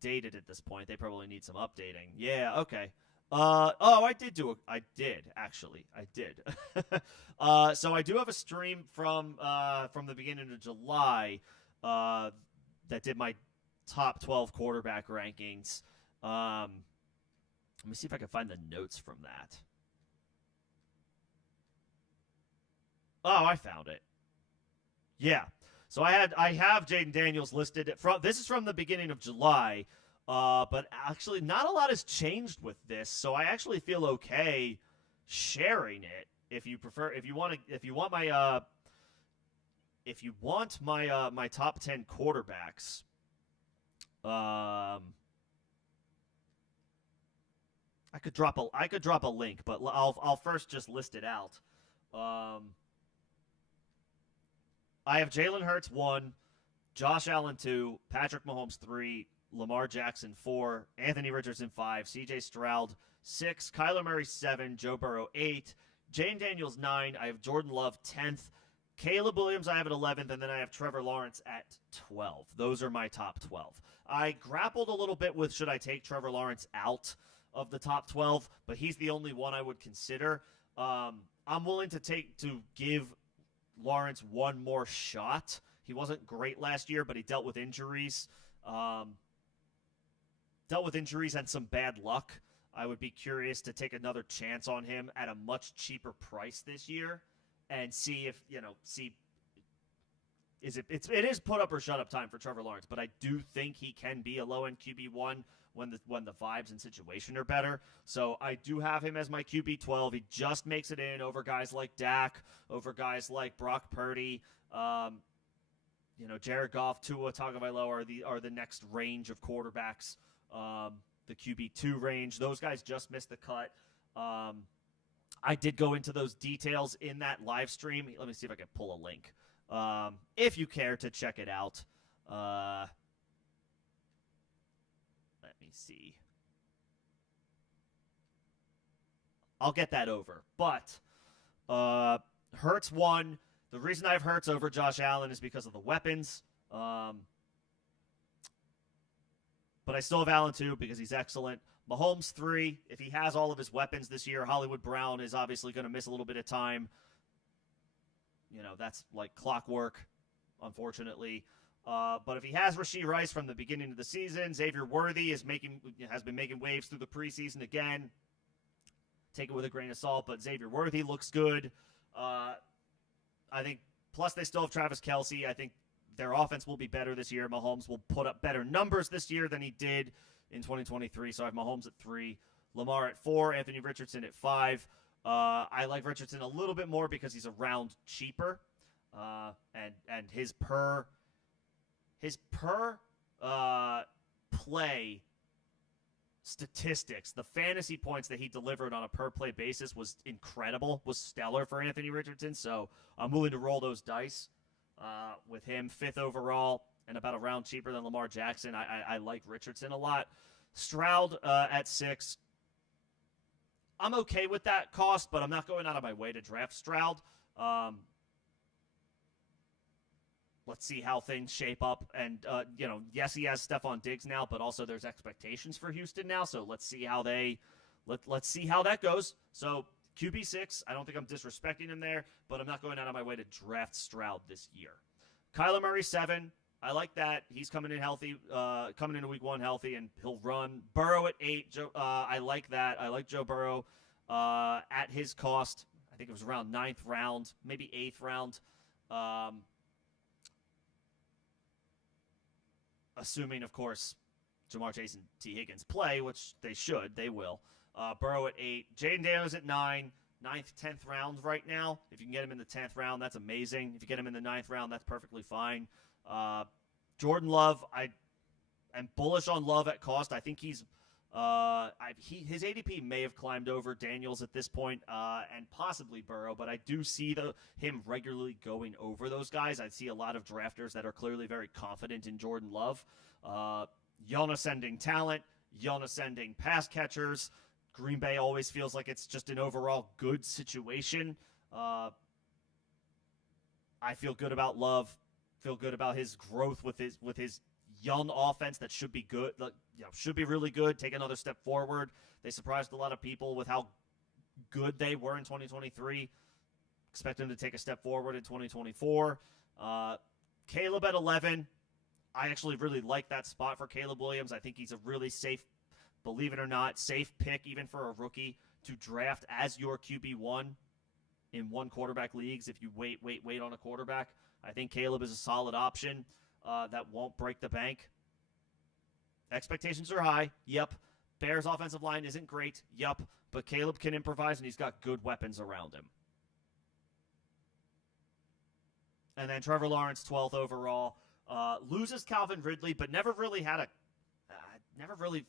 dated at this point. They probably need some updating. Yeah, okay. I did actually. So I do have a stream from the beginning of July that did my top 12 quarterback rankings. Let me see if I can find the notes from that. Oh, I found it. Yeah. So I have Jaden Daniels listed. This is from the beginning of July. But actually, not a lot has changed with this, so I actually feel okay sharing it. If you want my top 10 quarterbacks, I could drop a link, but I'll first just list it out. I have Jalen Hurts 1, Josh Allen 2, Patrick Mahomes 3. Lamar Jackson 4, Anthony Richardson 5, C.J. Stroud 6, Kyler Murray 7, Joe Burrow 8, Jane Daniels 9. I have Jordan Love 10th, Caleb Williams I have at 11th, and then I have Trevor Lawrence at 12. Those are my top 12. I grappled a little bit with should I take Trevor Lawrence out of the top 12, but he's the only one I would consider. I'm willing to give Lawrence one more shot. He wasn't great last year, but he dealt with injuries. And some bad luck. I would be curious to take another chance on him at a much cheaper price this year and see if, it is put up or shut up time for Trevor Lawrence, but I do think he can be a low-end QB1 when the vibes and situation are better. So I do have him as my QB12. He just makes it in over guys like Dak, over guys like Brock Purdy, Jared Goff, Tua Tagovailoa are the next range of quarterbacks. The QB2 range. Those guys just missed the cut. I did go into those details in that live stream. Let me see if I can pull a link. If you care to check it out. Let me see. I'll get that over. But Hurts 1. The reason I have Hurts over Josh Allen is because of the weapons. But I still have Allen 2 because he's excellent. Mahomes 3. If he has all of his weapons this year, Hollywood Brown is obviously going to miss a little bit of time. That's like clockwork, unfortunately. But if he has Rashee Rice from the beginning of the season, Xavier Worthy has been making waves through the preseason again. Take it with a grain of salt, but Xavier Worthy looks good. I think, plus they still have Travis Kelce. I think their offense will be better this year. Mahomes will put up better numbers this year than he did in 2023. So I have Mahomes at 3, Lamar at 4, Anthony Richardson at 5. I like Richardson a little bit more because he's a round cheaper, and his per his per play statistics, the fantasy points that he delivered on a per play basis was incredible, was stellar for Anthony Richardson. So I'm willing to roll those dice with him. 5th overall and about a round cheaper than Lamar Jackson. I like Richardson a lot. Stroud at 6. I'm okay with that cost, but I'm not going out of my way to draft Stroud. Let's see how things shape up. And, yes, he has Stephon Diggs now, but also there's expectations for Houston now. So let's see how let's see how that goes. So QB6, I don't think I'm disrespecting him there, but I'm not going out of my way to draft Stroud this year. Kyler Murray, 7. I like that. He's coming in healthy, coming into week 1 healthy, and he'll run. Burrow at 8. I like that. I like Joe Burrow at his cost. I think it was around 9th round, maybe 8th round. Assuming, of course, Jamar Chase and T. Higgins play, which they should. They will. Burrow at 8. Jaden Daniels at 9. 9th, 10th round right now. If you can get him in the 10th round, that's amazing. If you get him in the 9th round, that's perfectly fine. Jordan Love, I am bullish on Love at cost. I think his ADP may have climbed over Daniels at this point, and possibly Burrow, but I do see him regularly going over those guys. I see a lot of drafters that are clearly very confident in Jordan Love. Young ascending talent, young ascending pass catchers. Green Bay always feels like it's just an overall good situation. I feel good about Love. Feel good about his growth with his young offense that should be good, should be really good. Take another step forward. They surprised a lot of people with how good they were in 2023. Expect them to take a step forward in 2024. Caleb at 11. I actually really like that spot for Caleb Williams. I think he's a really safe, believe it or not, safe pick even for a rookie to draft as your QB1 in one quarterback leagues if you wait on a quarterback. I think Caleb is a solid option that won't break the bank. Expectations are high. Yep. Bears' offensive line isn't great. Yep. But Caleb can improvise, and he's got good weapons around him. And then Trevor Lawrence, 12th overall. Loses Calvin Ridley, but never really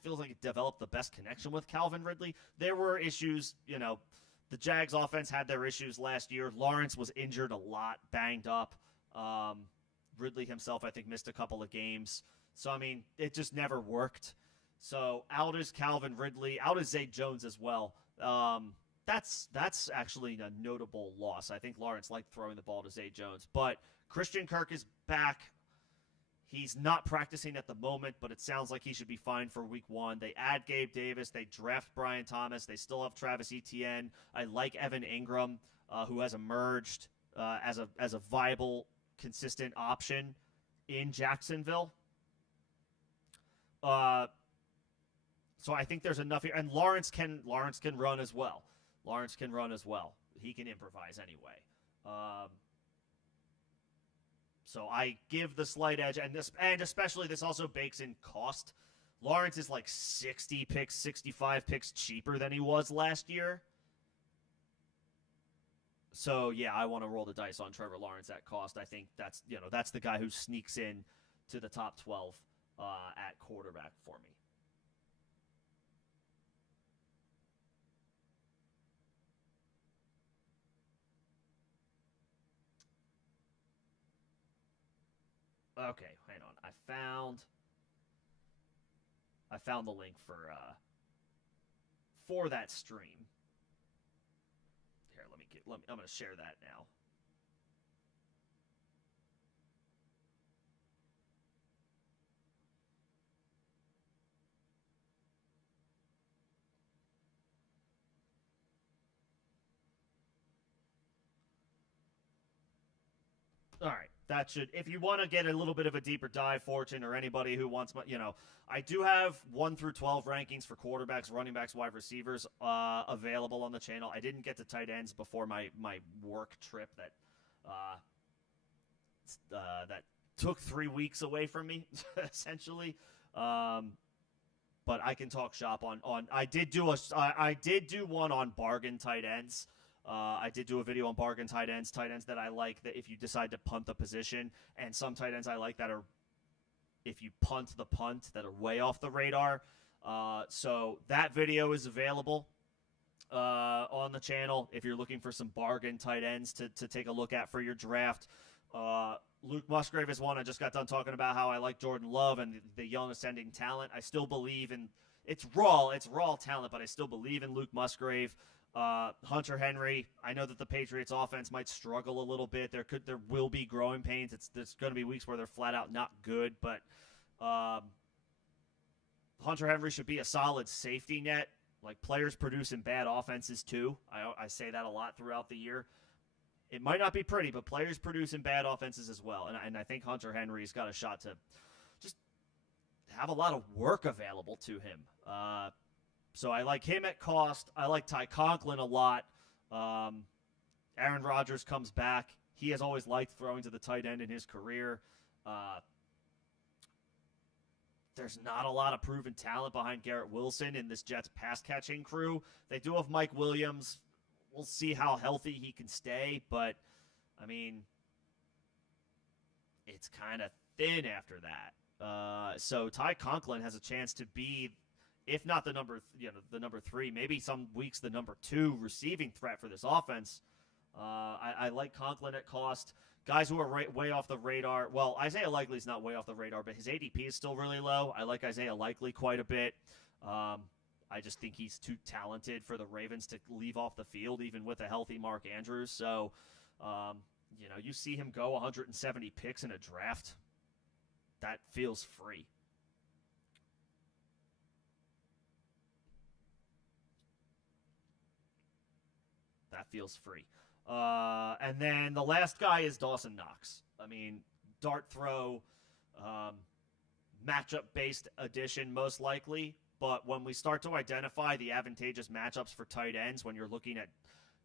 feels like it developed the best connection with Calvin Ridley. There were issues, the Jags offense had their issues last year. Lawrence was injured a lot, banged up. Ridley himself, I think, missed a couple of games. So, it just never worked. So, out is Calvin Ridley. Out is Zay Jones as well. That's actually a notable loss. I think Lawrence liked throwing the ball to Zay Jones. But Christian Kirk is back. He's not practicing at the moment, but it sounds like he should be fine for week 1. They add Gabe Davis. They draft Brian Thomas. They still have Travis Etienne. I like Evan Ingram, who has emerged as a viable, consistent option in Jacksonville. So I think there's enough here. And Lawrence can run as well. He can improvise anyway. So I give the slight edge, and especially this also bakes in cost. Lawrence is like 60 picks, 65 picks cheaper than he was last year. So yeah, I want to roll the dice on Trevor Lawrence at cost. I think that's the guy who sneaks in to the top 12 at quarterback for me. Okay, hang on. I found the link for that stream. Here, I'm going to share that now. All right. That should, if you want to get a little bit of a deeper dive, Fortune, or anybody who wants, I do have 1 through 12 rankings for quarterbacks, running backs, wide receivers available on the channel. I didn't get to tight ends before my work trip that took 3 weeks away from me, essentially. But I can talk shop on. I did do one on bargain tight ends. I did do a video on bargain tight ends that I like that if you decide to punt the position, and some tight ends I like that are if you punt the punt that are way off the radar. So that video is available on the channel if you're looking for some bargain tight ends to take a look at for your draft. Luke Musgrave is one. I just got done talking about how I like Jordan Love and the young ascending talent. I still believe in it's raw talent, but I still believe in Luke Musgrave. Hunter Henry, I know that the Patriots offense might struggle a little bit. There will be growing pains. There's going to be weeks where they're flat out not good, but Hunter Henry should be a solid safety net. Like, players produce in bad offenses too. I say that a lot throughout the year. It might not be pretty, but players produce in bad offenses as well. And I think Hunter Henry's got a shot to just have a lot of work available to him. So I like him at cost. I like Ty Conklin a lot. Aaron Rodgers comes back. He has always liked throwing to the tight end in his career. There's not a lot of proven talent behind Garrett Wilson in this Jets pass-catching crew. They do have Mike Williams. We'll see how healthy he can stay, but, I mean, it's kind of thin after that. So Ty Conklin has a chance to be, if not the number 3, maybe some weeks the number 2 receiving threat for this offense. I like Conklin at cost. Guys who are way off the radar. Well, Isaiah Likely's not way off the radar, but his ADP is still really low. I like Isaiah Likely quite a bit. I just think he's too talented for the Ravens to leave off the field, even with a healthy Mark Andrews. So, you see him go 170 picks in a draft. That feels free. That feels free. And then the last guy is Dawson Knox. I mean, dart throw, matchup-based addition most likely. But when we start to identify the advantageous matchups for tight ends, when you're looking at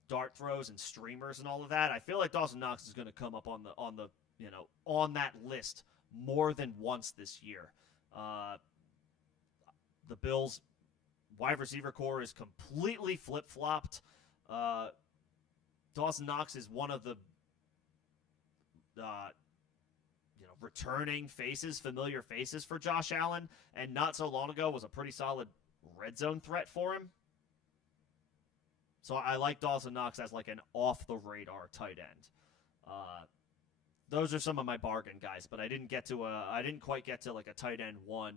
dart throws and streamers and all of that, I feel like Dawson Knox is going to come up on that list more than once this year. The Bills' wide receiver core is completely flip-flopped. Dawson Knox is one of the returning faces, familiar faces for Josh Allen, and not so long ago was a pretty solid red zone threat for him. So I like Dawson Knox as like an off-the-radar tight end. Those are some of my bargain guys, but I didn't quite get to like a tight end 1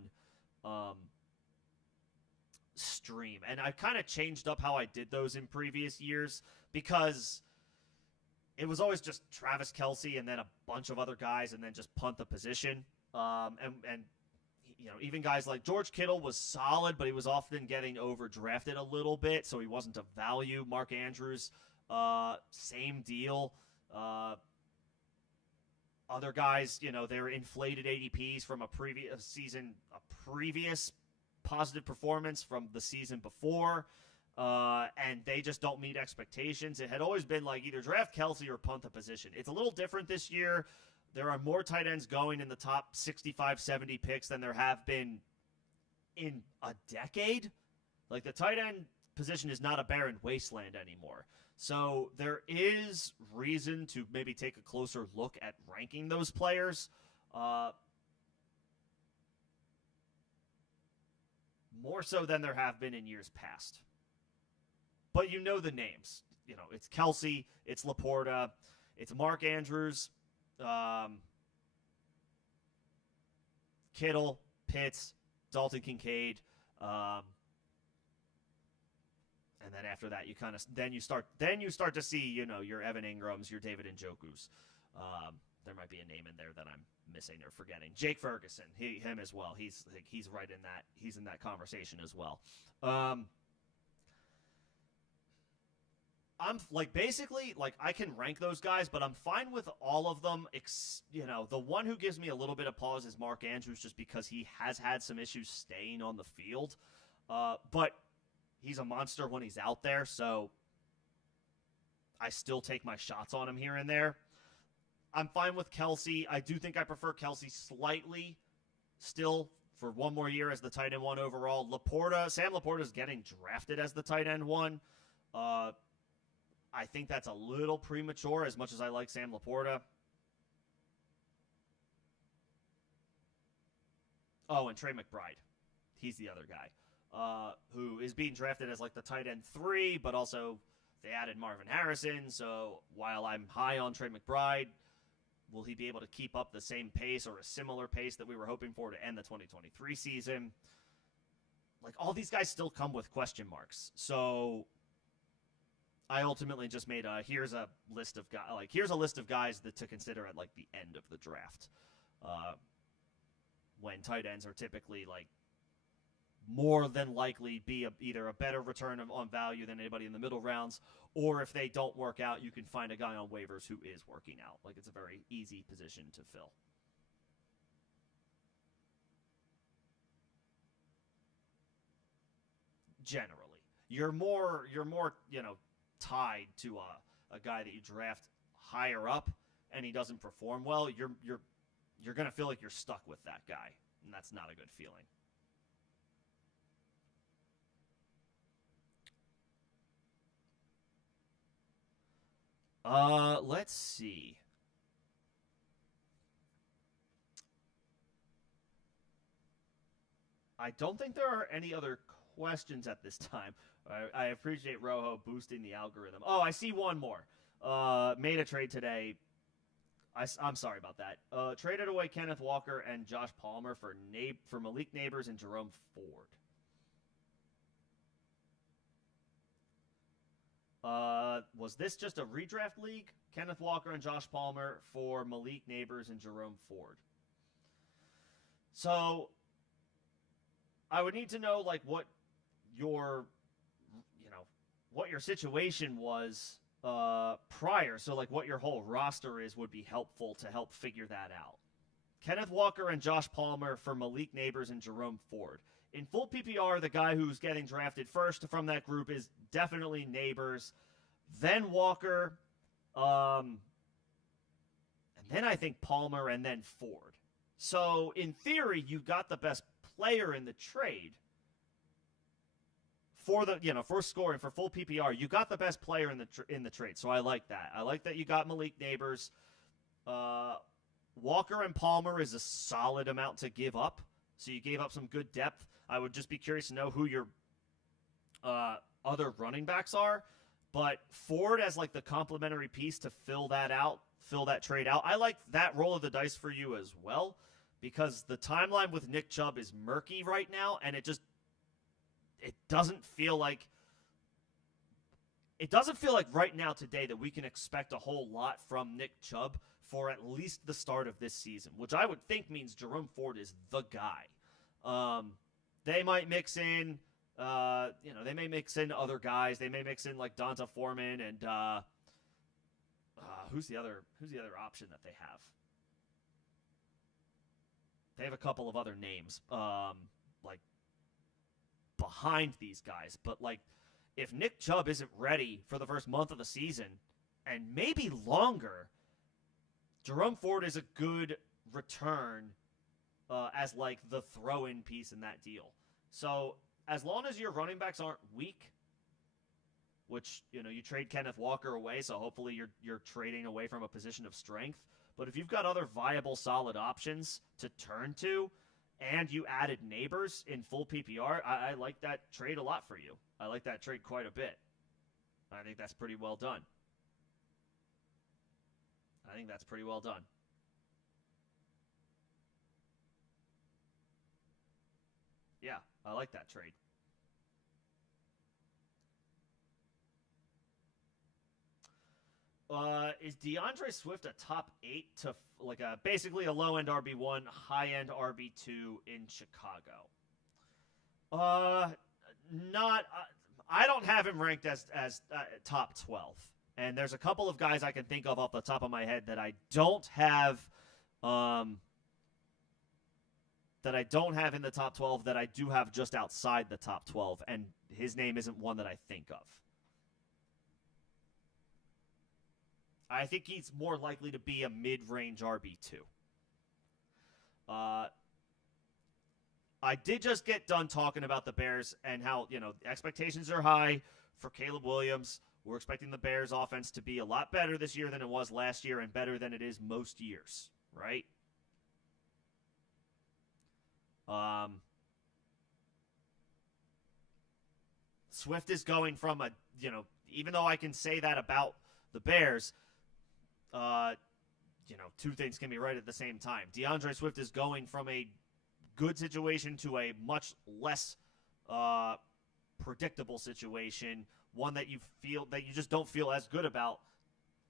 stream. And I kind of changed up how I did those in previous years because it was always just Travis Kelce and then a bunch of other guys and then just punt the position. And even guys like George Kittle was solid, but he was often getting overdrafted a little bit, so he wasn't a value. Mark Andrews, same deal. Other guys, they were inflated ADPs from a previous season, a previous positive performance from the season before. And they just don't meet expectations. It had always been like either draft Kelce or punt the position. It's a little different this year. There are more tight ends going in the top 65, 70 picks than there have been in a decade. Like, the tight end position is not a barren wasteland anymore. So there is reason to maybe take a closer look at ranking those players. More so than there have been in years past. But the names. It's Kelce, it's Laporta, it's Mark Andrews, Kittle, Pitts, Dalton Kincaid, and then after that you start to see your Evan Ingrams, your David Njokus. There might be a name in there that I'm missing or forgetting. Jake Ferguson, him as well. He's right in that. He's in that conversation as well. I'm basically I can rank those guys, but I'm fine with all of them. The one who gives me a little bit of pause is Mark Andrews, just because he has had some issues staying on the field. But he's a monster when he's out there, so I still take my shots on him here and there. I'm fine with Kelce. I do think I prefer Kelce slightly still for one more year as the tight end 1 overall. Sam Laporta is getting drafted as the tight end 1. I think that's a little premature, as much as I like Sam Laporta. Oh, and Trey McBride. He's the other guy who is being drafted as like the tight end 3, but also they added Marvin Harrison. So while I'm high on Trey McBride, will he be able to keep up the same pace or a similar pace that we were hoping for to end the 2023 season? Like, all these guys still come with question marks. So I ultimately just made here's a list of guys to consider at like the end of the draft. When tight ends are typically like more than likely be either a better return on value than anybody in the middle rounds, or if they don't work out, you can find a guy on waivers who is working out. Like, it's a very easy position to fill. Generally, you're more tied to a guy that you draft higher up and he doesn't perform well. You're gonna feel like you're stuck with that guy, and that's not a good feeling. Let's see. I don't think there are any other questions at this time. I appreciate Rojo boosting the algorithm. Oh, I see one more. Made a trade today. I'm sorry about that. Traded away Kenneth Walker and Josh Palmer for Malik Neighbors and Jerome Ford. Was this just a redraft league? Kenneth Walker and Josh Palmer for Malik Neighbors and Jerome Ford. So I would need to know like what your situation was prior. So like what your whole roster is would be helpful to help figure that out. Kenneth Walker and Josh Palmer for Malik Neighbors and Jerome Ford. In full PPR, the guy who's getting drafted first from that group is definitely Neighbors, then Walker, and then I think Palmer, and then Ford. So in theory, you got the best player in the trade for for scoring for full PPR. You got the best player in the trade. So I like that. I like that you got Malik Neighbors. Walker and Palmer is a solid amount to give up. So you gave up some good depth. I would just be curious to know who your other running backs are. But Ford as like the complementary piece to fill that trade out. I like that roll of the dice for you as well, because the timeline with Nick Chubb is murky right now, and it doesn't feel like right now today that we can expect a whole lot from Nick Chubb for at least the start of this season, which I would think means Jerome Ford is the guy. They might mix in, they may mix in other guys. They may mix in like Donta Foreman and who's the other option that they have? They have a couple of other names, like behind these guys. But like, if Nick Chubb isn't ready for the first month of the season, and maybe longer, Jerome Ford is a good return as like the throw-in piece in that deal. So as long as your running backs aren't weak, which you trade Kenneth Walker away, so hopefully you're trading away from a position of strength. But if you've got other viable, solid options to turn to, and you added Neighbors in full PPR, I like that trade a lot for you. I like that trade quite a bit. I think that's pretty well done. Yeah, I like that trade. Is DeAndre Swift a top 8 to like basically a low-end RB1, high-end RB2 in Chicago? Not. I don't have him ranked as top 12, and there's a couple of guys I can think of off the top of my head that I don't have. That I don't have in the top 12 that I do have just outside the top 12, and his name isn't one that I think of. I think he's more likely to be a mid-range RB2. I did just get done talking about the Bears and how, expectations are high for Caleb Williams. We're expecting the Bears offense to be a lot better this year than it was last year and better than it is most years, right? Um, Swift is going from a, even though I can say that about the Bears, uh, two things can be right at the same time. DeAndre Swift is going from a good situation to a much less predictable situation, one that you just don't feel as good about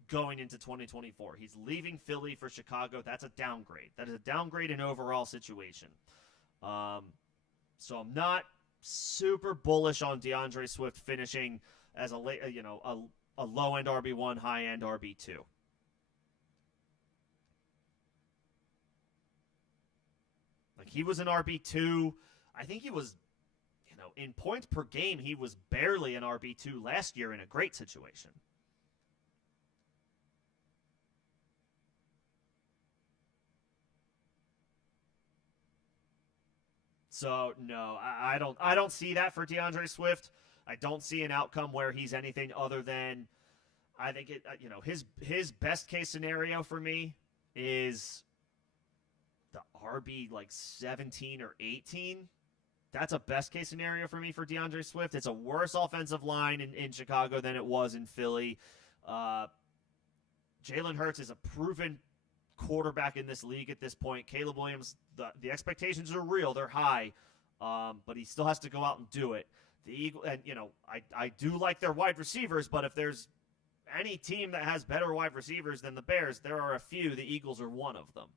going into 2024. He's leaving Philly for Chicago. That's a downgrade. That is a downgrade in overall situation. So I'm not super bullish on DeAndre Swift finishing as a low end RB1, high end RB2. Like, he was an RB2. I think he was, in points per game, he was barely an RB2 last year in a great situation. So no, I don't see that for DeAndre Swift. I don't see an outcome where he's anything other than, I think his best case scenario for me is the RB like 17 or 18. That's a best case scenario for me for DeAndre Swift. It's a worse offensive line in Chicago than it was in Philly. Jalen Hurts is a proven quarterback in this league at this point. Caleb Williams, the expectations are real; they're high, but he still has to go out and do it. The Eagles, and I do like their wide receivers, but if there's any team that has better wide receivers than the Bears, there are a few. The Eagles are one of them.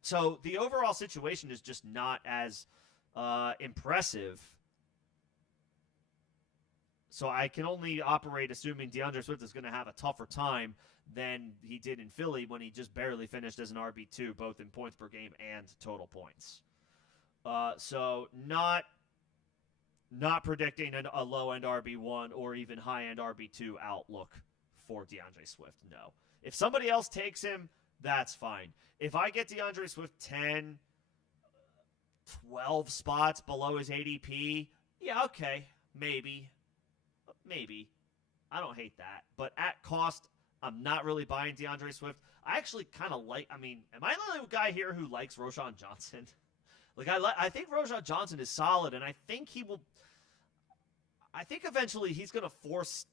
So the overall situation is just not as impressive. So I can only operate assuming DeAndre Swift is going to have a tougher time than he did in Philly when he just barely finished as an RB2, both in points per game and total points. So not predicting a low-end RB1 or even high-end RB2 outlook for DeAndre Swift, no. If somebody else takes him, that's fine. If I get DeAndre Swift 10, 12 spots below his ADP, yeah, okay, maybe. I don't hate that. But at cost, I'm not really buying DeAndre Swift. I actually kind of am I the only guy here who likes Roschon Johnson? I think Roschon Johnson is solid, and I think eventually he's going to force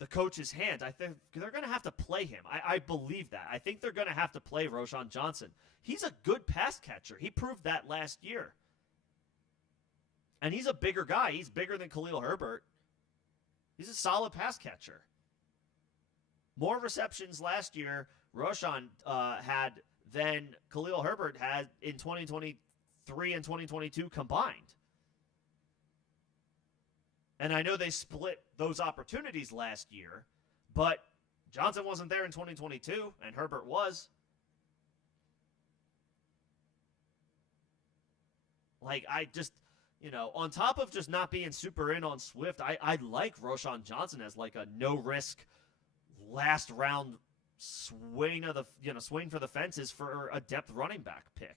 the coach's hand. I think they're going to have to play him. I believe that. I think they're going to have to play Roschon Johnson. He's a good pass catcher. He proved that last year. And he's a bigger guy. He's bigger than Khalil Herbert. He's a solid pass catcher. More receptions last year Roschon had than Khalil Herbert had in 2023 and 2022 combined. And I know they split those opportunities last year, but Johnson wasn't there in 2022, and Herbert was. On top of just not being super in on Swift, I like Roschon Johnson as like a no-risk last round swing for the fences for a depth running back pick.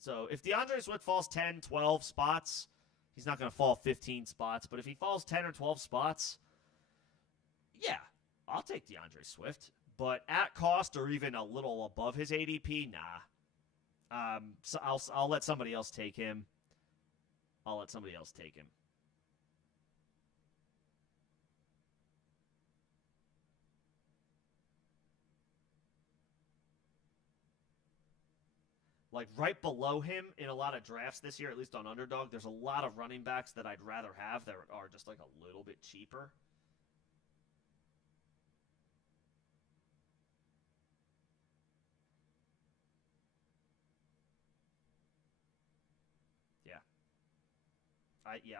So if DeAndre Swift falls 10, 12 spots, he's not going to fall 15 spots, but if he falls 10 or 12 spots, yeah, I'll take DeAndre Swift. But at cost or even a little above his ADP, nah. So I'll let somebody else take him. Like right below him in a lot of drafts this year, at least on Underdog, there's a lot of running backs that I'd rather have that are just like a little bit cheaper.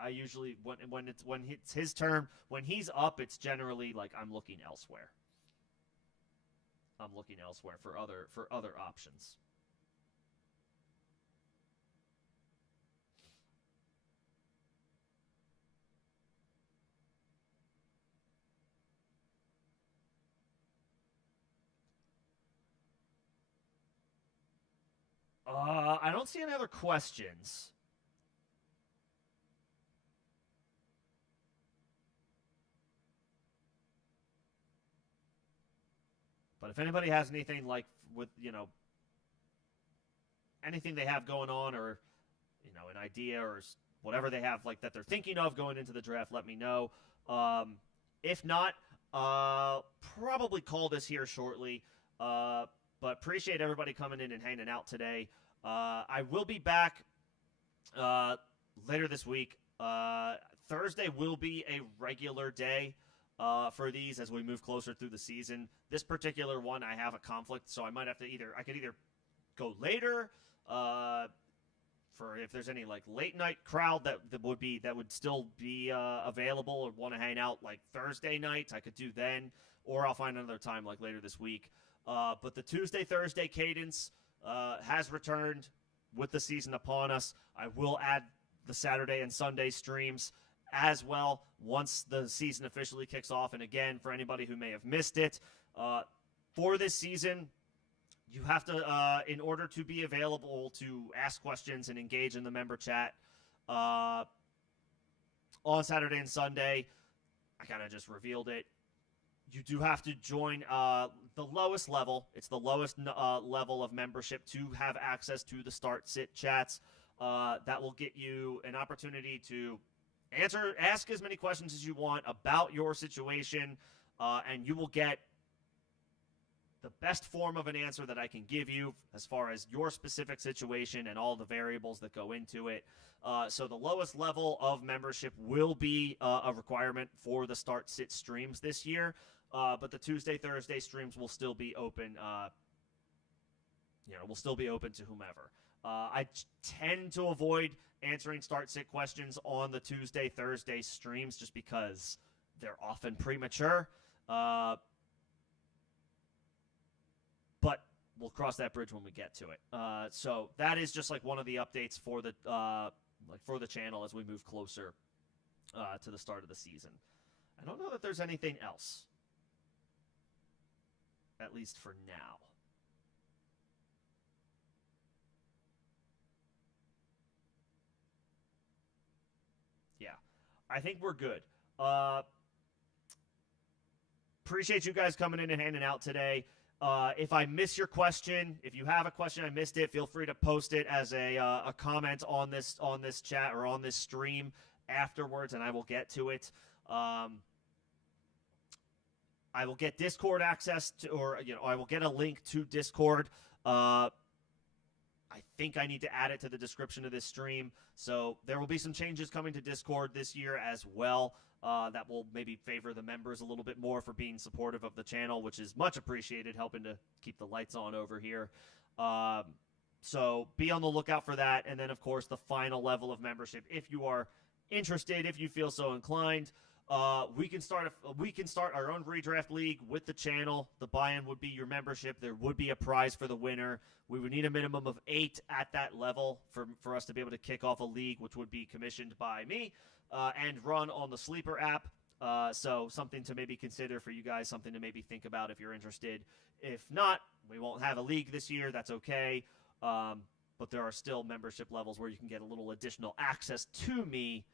I usually when it's his turn, when he's up, it's generally like I'm looking elsewhere. For other options. I don't see any other questions. But if anybody has anything like with, anything they have going on, or, an idea or whatever they have like that they're thinking of going into the draft, let me know. If not, probably call this here shortly. But appreciate everybody coming in and hanging out today. I will be back later this week. Thursday will be a regular day for these as we move closer through the season. This particular one, I have a conflict, so I might have to I could either go later for if there's any like late night crowd that would still be available or want to hang out like Thursday night, I could do then, or I'll find another time like later this week. But the Tuesday-Thursday cadence has returned with the season upon us. I will add the Saturday and Sunday streams as well once the season officially kicks off. And again, for anybody who may have missed it, for this season, you have to, in order to be available to ask questions and engage in the member chat on Saturday and Sunday, I kind of just revealed it. You do have to join the lowest level. It's the lowest level of membership to have access to the start-sit chats. That will get you an opportunity to ask as many questions as you want about your situation, and you will get the best form of an answer that I can give you as far as your specific situation and all the variables that go into it. So the lowest level of membership will be a requirement for the start-sit streams this year. But the Tuesday, Thursday streams will still be open. Will still be open to whomever. I tend to avoid answering start-sit questions on the Tuesday, Thursday streams just because they're often premature. But we'll cross that bridge when we get to it. So that is just like one of the updates for the channel as we move closer to the start of the season. I don't know that there's anything else, at least for now. Yeah, I think we're good. Appreciate you guys coming in and handing out today. If I miss your question, if you have a question, I missed it, feel free to post it as a comment on this chat or on this stream afterwards, and I will get to it. I will get Discord access to, or I will get a link to Discord. I think I need to add it to the description of this stream. So there will be some changes coming to Discord this year as well. That will maybe favor the members a little bit more for being supportive of the channel, which is much appreciated, helping to keep the lights on over here. So be on the lookout for that. And then, of course, the final level of membership. If you are interested, if you feel so inclined, we can start our own redraft league with the channel. The buy-in would be your membership. There would be a prize for the winner. We would need a minimum of 8 at that level for us to be able to kick off a league, which would be commissioned by me and run on the Sleeper app. So something to maybe consider for you guys, something to maybe think about if you're interested. If not, we won't have a league this year. That's okay. But there are still membership levels where you can get a little additional access to me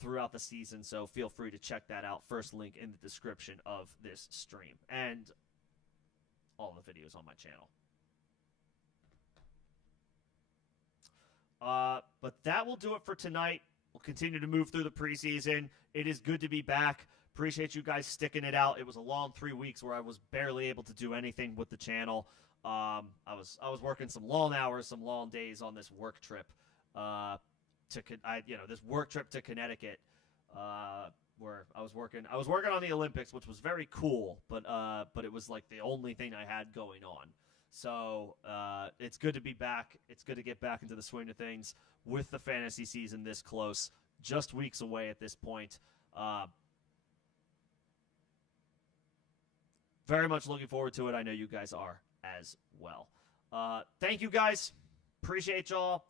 throughout the season, so feel free to check that out. First link in the description of this stream and all the videos on my channel. But that will do it for tonight. We'll continue to move through the preseason. It is good to be back. Appreciate you guys sticking it out. It was a long 3 weeks where I was barely able to do anything with the channel. I was working some long hours, some long days on this work trip. This work trip to Connecticut, where I was working on the Olympics, which was very cool, but it was like the only thing I had going on. So it's good to be back. It's good to get back into the swing of things with the fantasy season this close, just weeks away at this point. Very much looking forward to it. I know you guys are as well. Thank you guys. Appreciate y'all.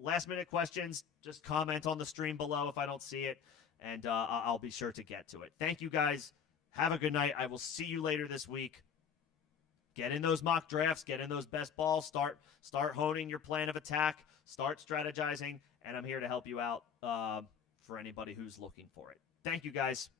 Last minute questions, just comment on the stream below if I don't see it, and I'll be sure to get to it. Thank you guys. Have a good night. I will see you later this week. Get in those mock drafts, get in those best balls, start honing your plan of attack, start strategizing, and I'm here to help you out for anybody who's looking for it. Thank you guys.